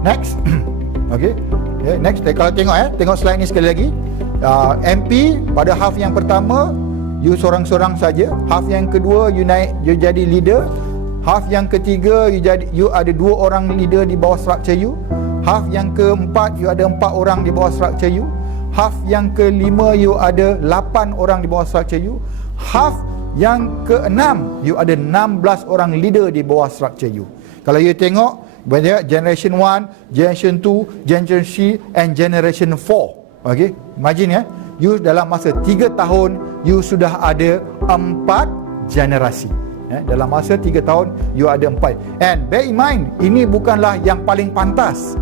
Next. Okay. Next. Kalau tengok slide ni sekali lagi. MP pada half yang pertama, you seorang-seorang saja. Half yang kedua, you jadi leader. Half yang ketiga, you ada 2 orang leader di bawah structure you. Half yang keempat, you ada 4 orang di bawah structure you. Half yang kelima, you ada 8 orang di bawah structure you. Half yang keenam, you ada 16 orang leader di bawah structure you. Kalau you tengok, banyak generation 1, generation 2, generation 3 and generation 4. Okey, imagine ya, you dalam masa 3 tahun you sudah ada 4 generasi. Dalam masa 3 tahun you ada 4. And bear in mind, ini bukanlah yang paling pantas.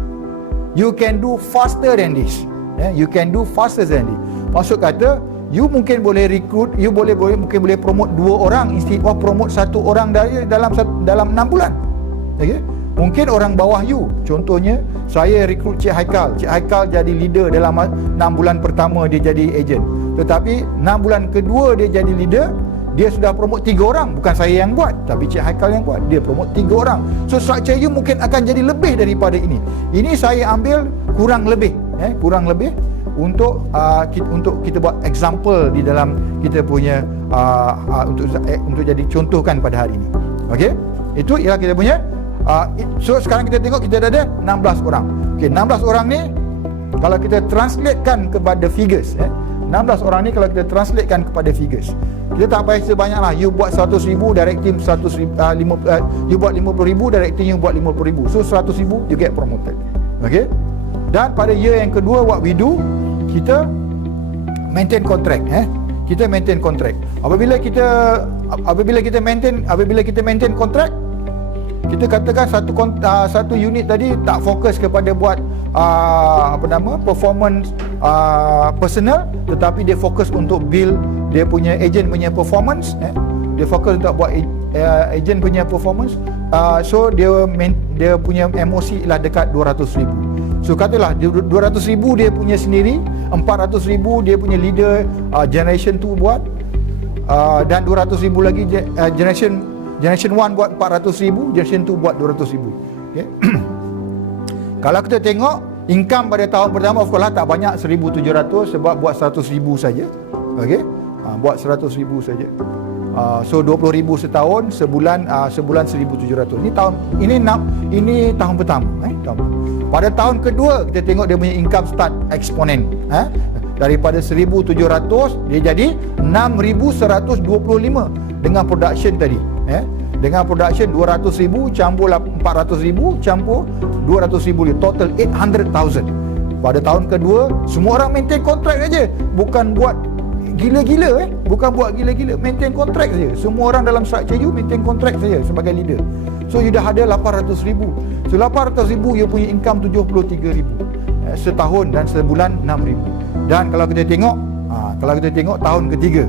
You can do faster than this. You can do faster than this. Maksud kata, you mungkin boleh recruit, you mungkin boleh promote 2 orang instead of promote 1 orang dalam 6 bulan. Okay? Mungkin orang bawah you, contohnya saya rekrut Cik Haikal. Cik Haikal jadi leader dalam 6 bulan pertama dia jadi agent. Tetapi 6 bulan kedua dia jadi leader, dia sudah promote 3 orang. Bukan saya yang buat, tapi Cik Haikal yang buat. Dia promote 3 orang. So structure you mungkin akan jadi lebih daripada ini. Ini saya ambil kurang lebih untuk kita buat example di dalam kita punya untuk jadi contohkan pada hari ini. Okey, itu ialah kita punya so sekarang kita tengok kita ada 16 orang. Okey, 16 orang ni kalau kita translatekan kepada figures, 16 orang ni kalau kita translatekan kepada figures, kita tak payah sebanyaklah. You buat 100,000, direct team 100,000, you buat 50,000, direct team you buat 50,000. So 100,000 you get promoted. Okey. Dan pada year yang kedua, what we do, kita maintain contract. Kita maintain contract. Apabila kita maintain contract, kita katakan satu unit tadi tak fokus kepada buat performance personal, tetapi dia fokus untuk build dia punya agent punya performance. Dia fokus untuk buat agent punya performance. So dia punya MOC ialah dekat 200,000. So katalah 200,000 dia punya sendiri, 400,000 dia punya leader generation 2 buat, dan 200,000 lagi generation 1 buat 400,000, generation 2 buat 200,000. Okay. Kalau kita tengok income pada tahun pertama, of course lah tak banyak, 1,700 sebab buat 100,000 saja. Okey, buat 100,000 saja. So 20,000 setahun, sebulan 1,700. Ini tahun pertama. Pada tahun kedua kita tengok dia punya income start eksponen. Daripada 1,700 dia jadi 6,125 dengan production tadi. Dengan production 200,000 campur 400,000 campur 200,000, total 800,000. Pada tahun kedua semua orang maintain kontrak saja, bukan buat gila-gila, bukan buat gila-gila, maintain kontrak saja. Semua orang dalam structure you maintain kontrak saja sebagai leader. So you dah ada 800,000. So 800,000 you punya income 73,000 setahun, dan sebulan 6,000. Dan kalau kita tengok tahun ketiga,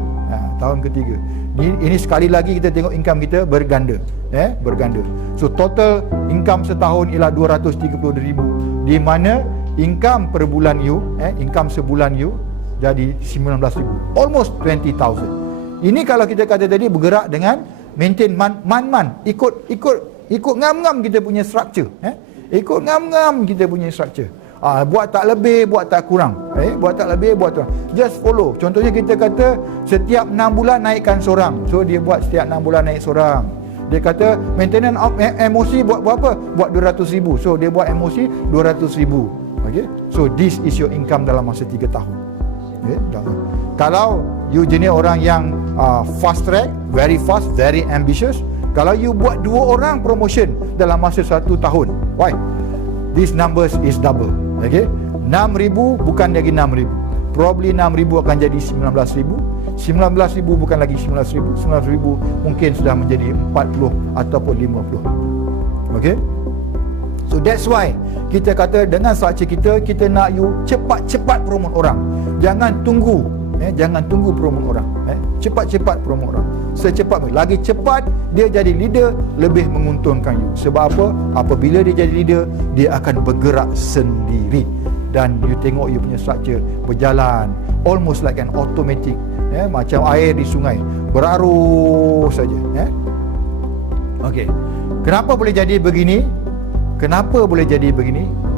ini sekali lagi kita tengok income kita berganda. So total income setahun ialah 230,000, di mana income per bulan you, income sebulan you jadi 19,000, almost 20,000. Ini kalau kita kata tadi bergerak dengan maintain man-man, ikut ngam-ngam kita punya structure. Ikut ngam-ngam kita punya structure. Buat tak lebih, buat tak kurang. Buat tak lebih, buat tak kurang. Just follow. Contohnya kita kata setiap 6 bulan naikkan seorang. So dia buat setiap 6 bulan naik seorang. Dia kata maintenance of MOC buat berapa? Buat 200,000. So dia buat MOC 200,000. Okay? So this is your income dalam masa 3 tahun. Okay? Kalau you jenis orang yang fast track, very fast, very ambitious, kalau you buat 2 orang promotion dalam masa 1 tahun, why? These numbers is double. Okay? 6,000 bukan lagi 6,000. Probably 6,000 akan jadi 19,000. 19,000 bukan lagi 19,000. 19,000 mungkin sudah menjadi 40 ataupun 50. Okay? So that's why kita kata dengan structure kita nak you cepat-cepat promote orang. Jangan tunggu promote orang. Cepat-cepat promote orang. Secepat lagi cepat dia jadi leader, lebih menguntungkan you. Sebab apa? Apabila dia jadi leader, dia akan bergerak sendiri. Dan you tengok you punya structure berjalan almost like an automatic, macam air di sungai, berarus saja. Okey. Kenapa boleh jadi begini?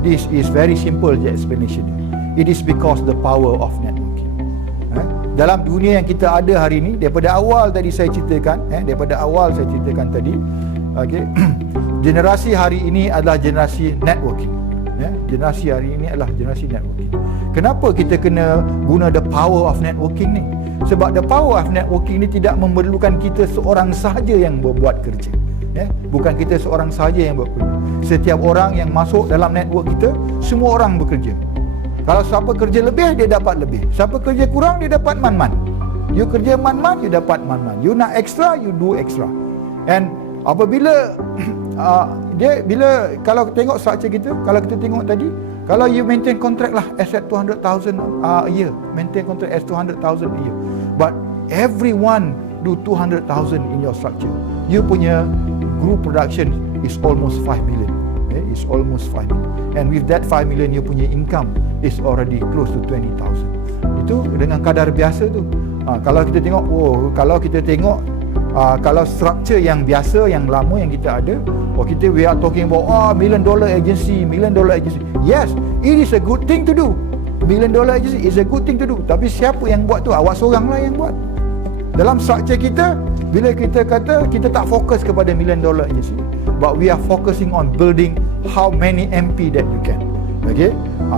This is very simple the explanation. It is because the power of networking. Dalam dunia yang kita ada hari ini, daripada awal saya ceritakan tadi, okey, generasi hari ini adalah generasi networking. Generasi hari ini adalah generasi networking. Kenapa kita kena guna the power of networking ni? Sebab the power of networking ni tidak memerlukan kita seorang sahaja yang berbuat kerja. Bukan kita seorang sahaja yang bekerja. Setiap orang yang masuk dalam network kita, semua orang bekerja. Kalau siapa kerja lebih, dia dapat lebih. Siapa kerja kurang, dia dapat man-man. You kerja man-man, you dapat man-man. You nak extra, you do extra. And apabila kalau tengok structure kita, kalau kita tengok tadi, kalau you maintain contract lah as at 200,000 a year, maintain contract as 200,000 a year, but everyone do 200,000 in your structure, you punya group production is almost 5 million. It's almost 5 million. And with that 5 million, you punya income is already close to 20,000. Itu dengan kadar biasa tu. Kalau kita tengok, kalau structure yang biasa, yang lama yang kita ada, we are talking about $1 million agency. Yes, it is a good thing to do. $1 million agency is a good thing to do. Tapi siapa yang buat tu? Awak seorang lah yang buat. Dalam structure kita, bila kita kata kita tak fokus kepada $1 million agency, but we are focusing on building how many MP that you can. Okay,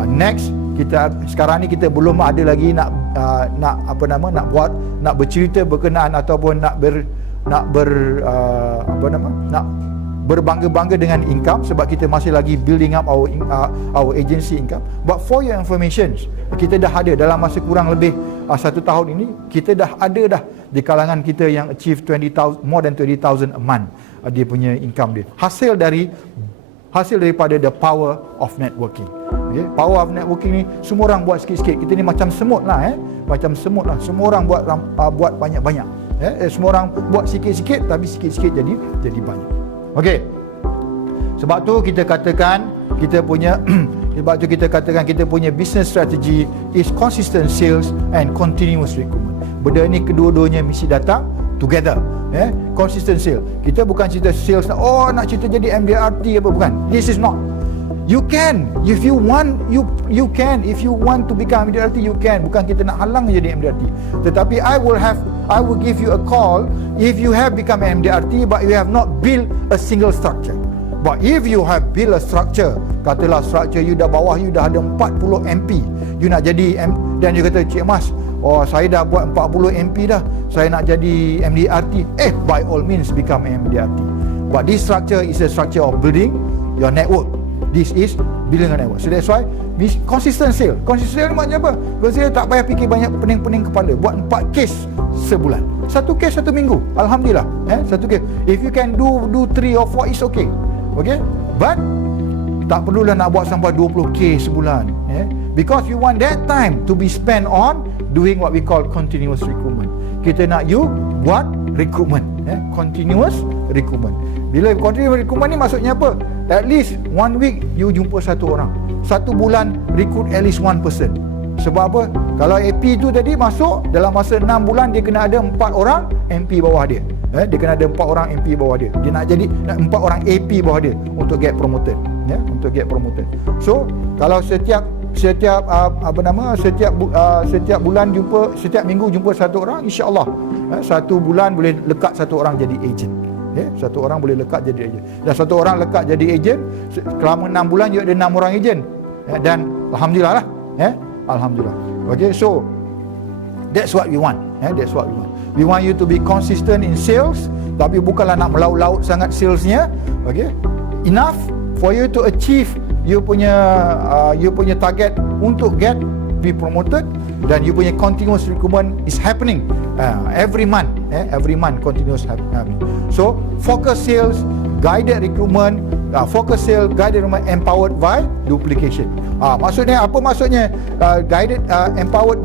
next, kita sekarang ni kita belum ada lagi nak bercerita berkenaan ataupun nak berbangga-bangga dengan income, sebab kita masih lagi building up our agency income. But for your information, kita dah ada dalam masa kurang lebih 1 tahun ini, kita dah ada di kalangan kita yang achieve more than 20,000 a month, dia punya income dia. Hasil daripada the power of networking. Okay? Power of networking ni semua orang buat sikit-sikit. Kita ni macam semut lah, macam semut lah. Semua orang buat banyak-banyak. Semua orang buat sikit-sikit, tapi sikit-sikit jadi banyak. Okey. Sebab tu kita katakan kita punya business strategy is consistent sales and continuous recruitment. Benda ni kedua-duanya mesti datang together. Consistent sales. Kita bukan cerita sales nak cerita jadi MDRT apa, bukan. This is not. You can, if you want, you can. If you want to become MDRT, you can. Bukan kita nak halang jadi MDRT. Tetapi I will give you a call if you have become MDRT but you have not built a single structure. But if you have built a structure, katalah structure you dah bawah you dah ada 40 MP, you nak jadi dan you kata, Cik Mas, saya dah buat 40 MP dah, saya nak jadi MDRT. By all means become MDRT. But this structure is a structure of building your network. This is building a network. So that's why consistent sale. Consistent sale maknanya apa? Consistent tak payah fikir banyak pening-pening kepala. Buat 4 case sebulan. 1 case 1 minggu. Alhamdulillah. 1 case. If you can do 3 or 4, it's okay. Okay? But tak perlulah nak buat sampai 20k sebulan. Because you want that time to be spent on doing what we call continuous recruitment. Kita nak you buat recruitment. Continuous recruitment. Bila continuous recruitment ni maksudnya apa? At least 1 week you jumpa 1 orang. 1 bulan recruit at least 1 person. Sebab apa? Kalau AP tu tadi masuk, dalam masa 6 bulan dia kena ada 4 orang MP bawah dia. Dia kena ada 4 orang MP bawah dia. Dia nak jadi 4 orang AP bawah dia untuk get promoted. Untuk get promoted. So, kalau setiap bulan jumpa, setiap minggu jumpa 1 orang, insya-Allah 1 bulan boleh lekat 1 orang jadi agent. 1 orang boleh lekat jadi agent. Dan 1 orang lekat jadi agent, selama 6 bulan you ada 6 orang agent. Dan alhamdulillah lah. Alhamdulillah. Okay, so that's what we want. That's what we want. We want you to be consistent in sales, tapi bukanlah nak melaut-laut sangat salesnya. Okay, enough for you to achieve you punya target untuk be promoted, dan you punya continuous recruitment is happening every month. Every month continuous happening. So focus sales, guided recruitment, focus sales, guided recruitment, empowered by duplication. Maksudnya apa maksudnya guided empowered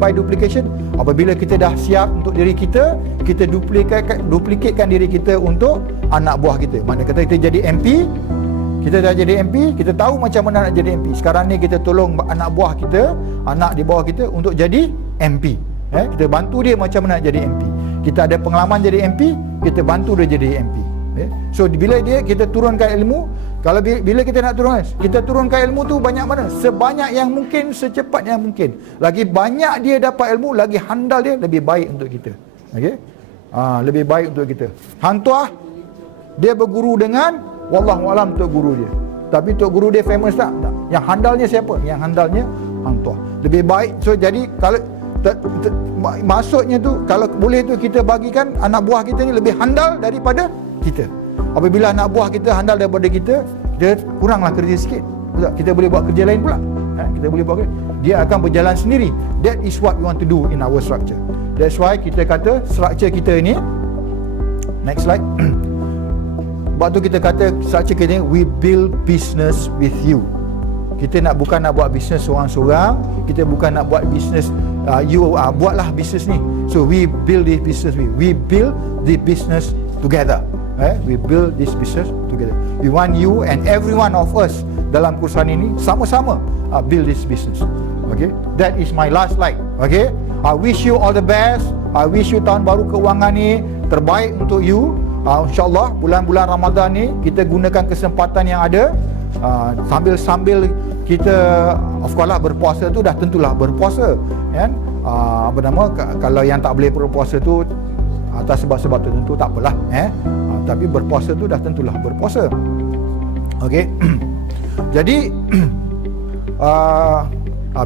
by duplication? Apabila kita dah siap untuk diri kita, kita duplikatkan diri kita untuk anak buah kita. Maknanya kata kita jadi MP, kita dah jadi MP, kita tahu macam mana nak jadi MP. Sekarang ni kita tolong anak buah kita, anak di bawah kita untuk jadi MP. Kita bantu dia macam mana nak jadi MP. Kita ada pengalaman jadi MP, kita bantu dia jadi MP. So bila kita turunkan ilmu, kalau bila kita nak turunkan ilmu tu banyak mana? Sebanyak yang mungkin, secepat yang mungkin. Lagi banyak dia dapat ilmu, lagi handal dia, lebih baik untuk kita. Okey? Lebih baik untuk kita. Hang Tuah dia berguru dengan wallahualam tok guru dia. Tapi tok guru dia famous tak? Yang handalnya siapa? Yang handalnya Hang Tuah. Lebih baik. So jadi kalau maksudnya tu, kalau boleh tu kita bagikan anak buah kita ni lebih handal daripada kita. Apabila anak buah kita handal daripada kita, dia kuranglah kerja sikit. Kita boleh buat kerja lain pula. kita boleh buat, dia akan berjalan sendiri. That is what we want to do in our structure. That's why kita kata structure kita ni, next slide. Sebab tu kita kata structure kita ni, we build business with you. Kita bukan nak buat bisnes seorang-seorang, kita bukan nak buat bisnes buatlah bisnes ni. So we build this business, we build the business together. We build this business together. We want you and every one of us dalam kursus ini sama-sama build this business. Okay, that is my last slide. Okay, I wish you all the best. I wish you tahun baru keuangan ni terbaik untuk you. InsyaAllah bulan-bulan Ramadan ni kita gunakan kesempatan yang ada, sambil kita of course lah berpuasa tu dah tentulah berpuasa, kan? Kalau yang tak boleh berpuasa tu atas sebab-sebab tertentu tak apalah, tapi berpuasa tu dah tentulah berpuasa. Okey. Jadi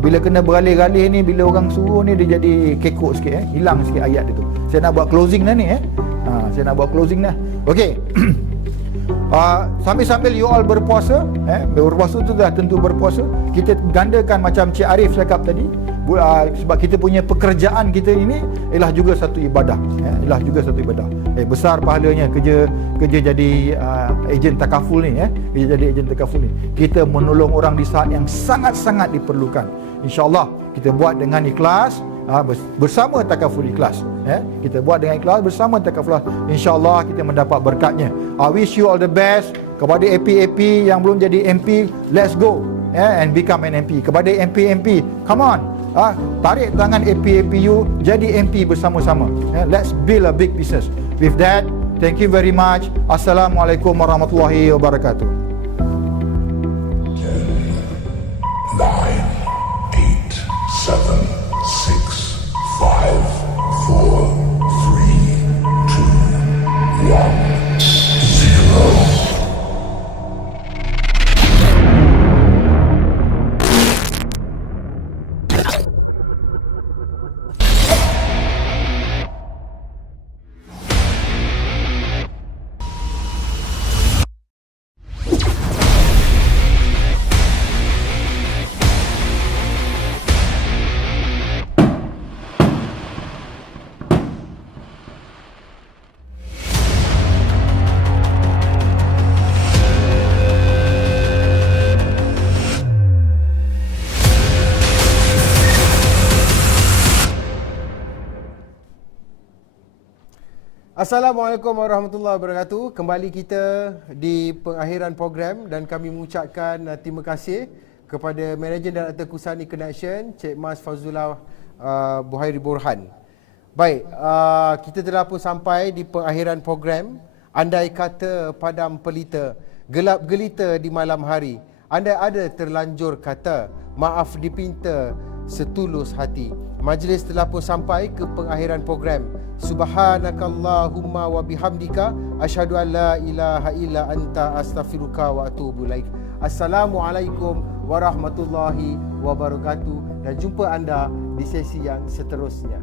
bila kena beralih-alih ni, bila orang suruh ni dia jadi kekok sikit, hilang sikit ayat dia tu. Saya nak buat closing dah ni, saya nak buat closing dah. Okey. Sambil-sambil you all berpuasa, berpuasa tu dah tentu berpuasa, kita gandakan macam Cik Arif cakap tadi, sebab kita punya pekerjaan kita ini ialah juga satu ibadah, ialah juga satu ibadah. Besar pahalanya kerja jadi ejen takaful ni, kerja jadi ejen takaful ni. Kita menolong orang di saat yang sangat-sangat diperlukan. InsyaAllah kita buat dengan ikhlas, bersama takaful ikhlas, kita buat dengan ikhlas bersama takaful ikhlas. InsyaAllah kita mendapat berkatnya. I wish you all the best. Kepada AP yang belum jadi MP, let's go and become an MP. Kepada MP, come on, tarik tangan APU jadi MP bersama-sama. Let's build a big business. With that, thank you very much. Assalamualaikum warahmatullahi wabarakatuh. 9, 8, 7, 6, 5, 4, 3, 2, 1, 0. Assalamualaikum warahmatullahi wabarakatuh. Kembali kita di pengakhiran program dan kami mengucapkan terima kasih kepada Manager Director Kusani Connection, Cik Mas Fazullah Buhairi Burhan. Baik, kita telah pun sampai di pengakhiran program. Andai kata padam pelita, gelap gelita di malam hari, andai ada terlanjur kata, maaf dipinta setulus hati. Majlis telah pun sampai ke pengakhiran program. Subhanakallahumma wa bihamdika asyhadu an la ilaha illa anta astaghfiruka wa atubu ilaik. Assalamualaikum warahmatullahi wabarakatuh dan jumpa anda di sesi yang seterusnya.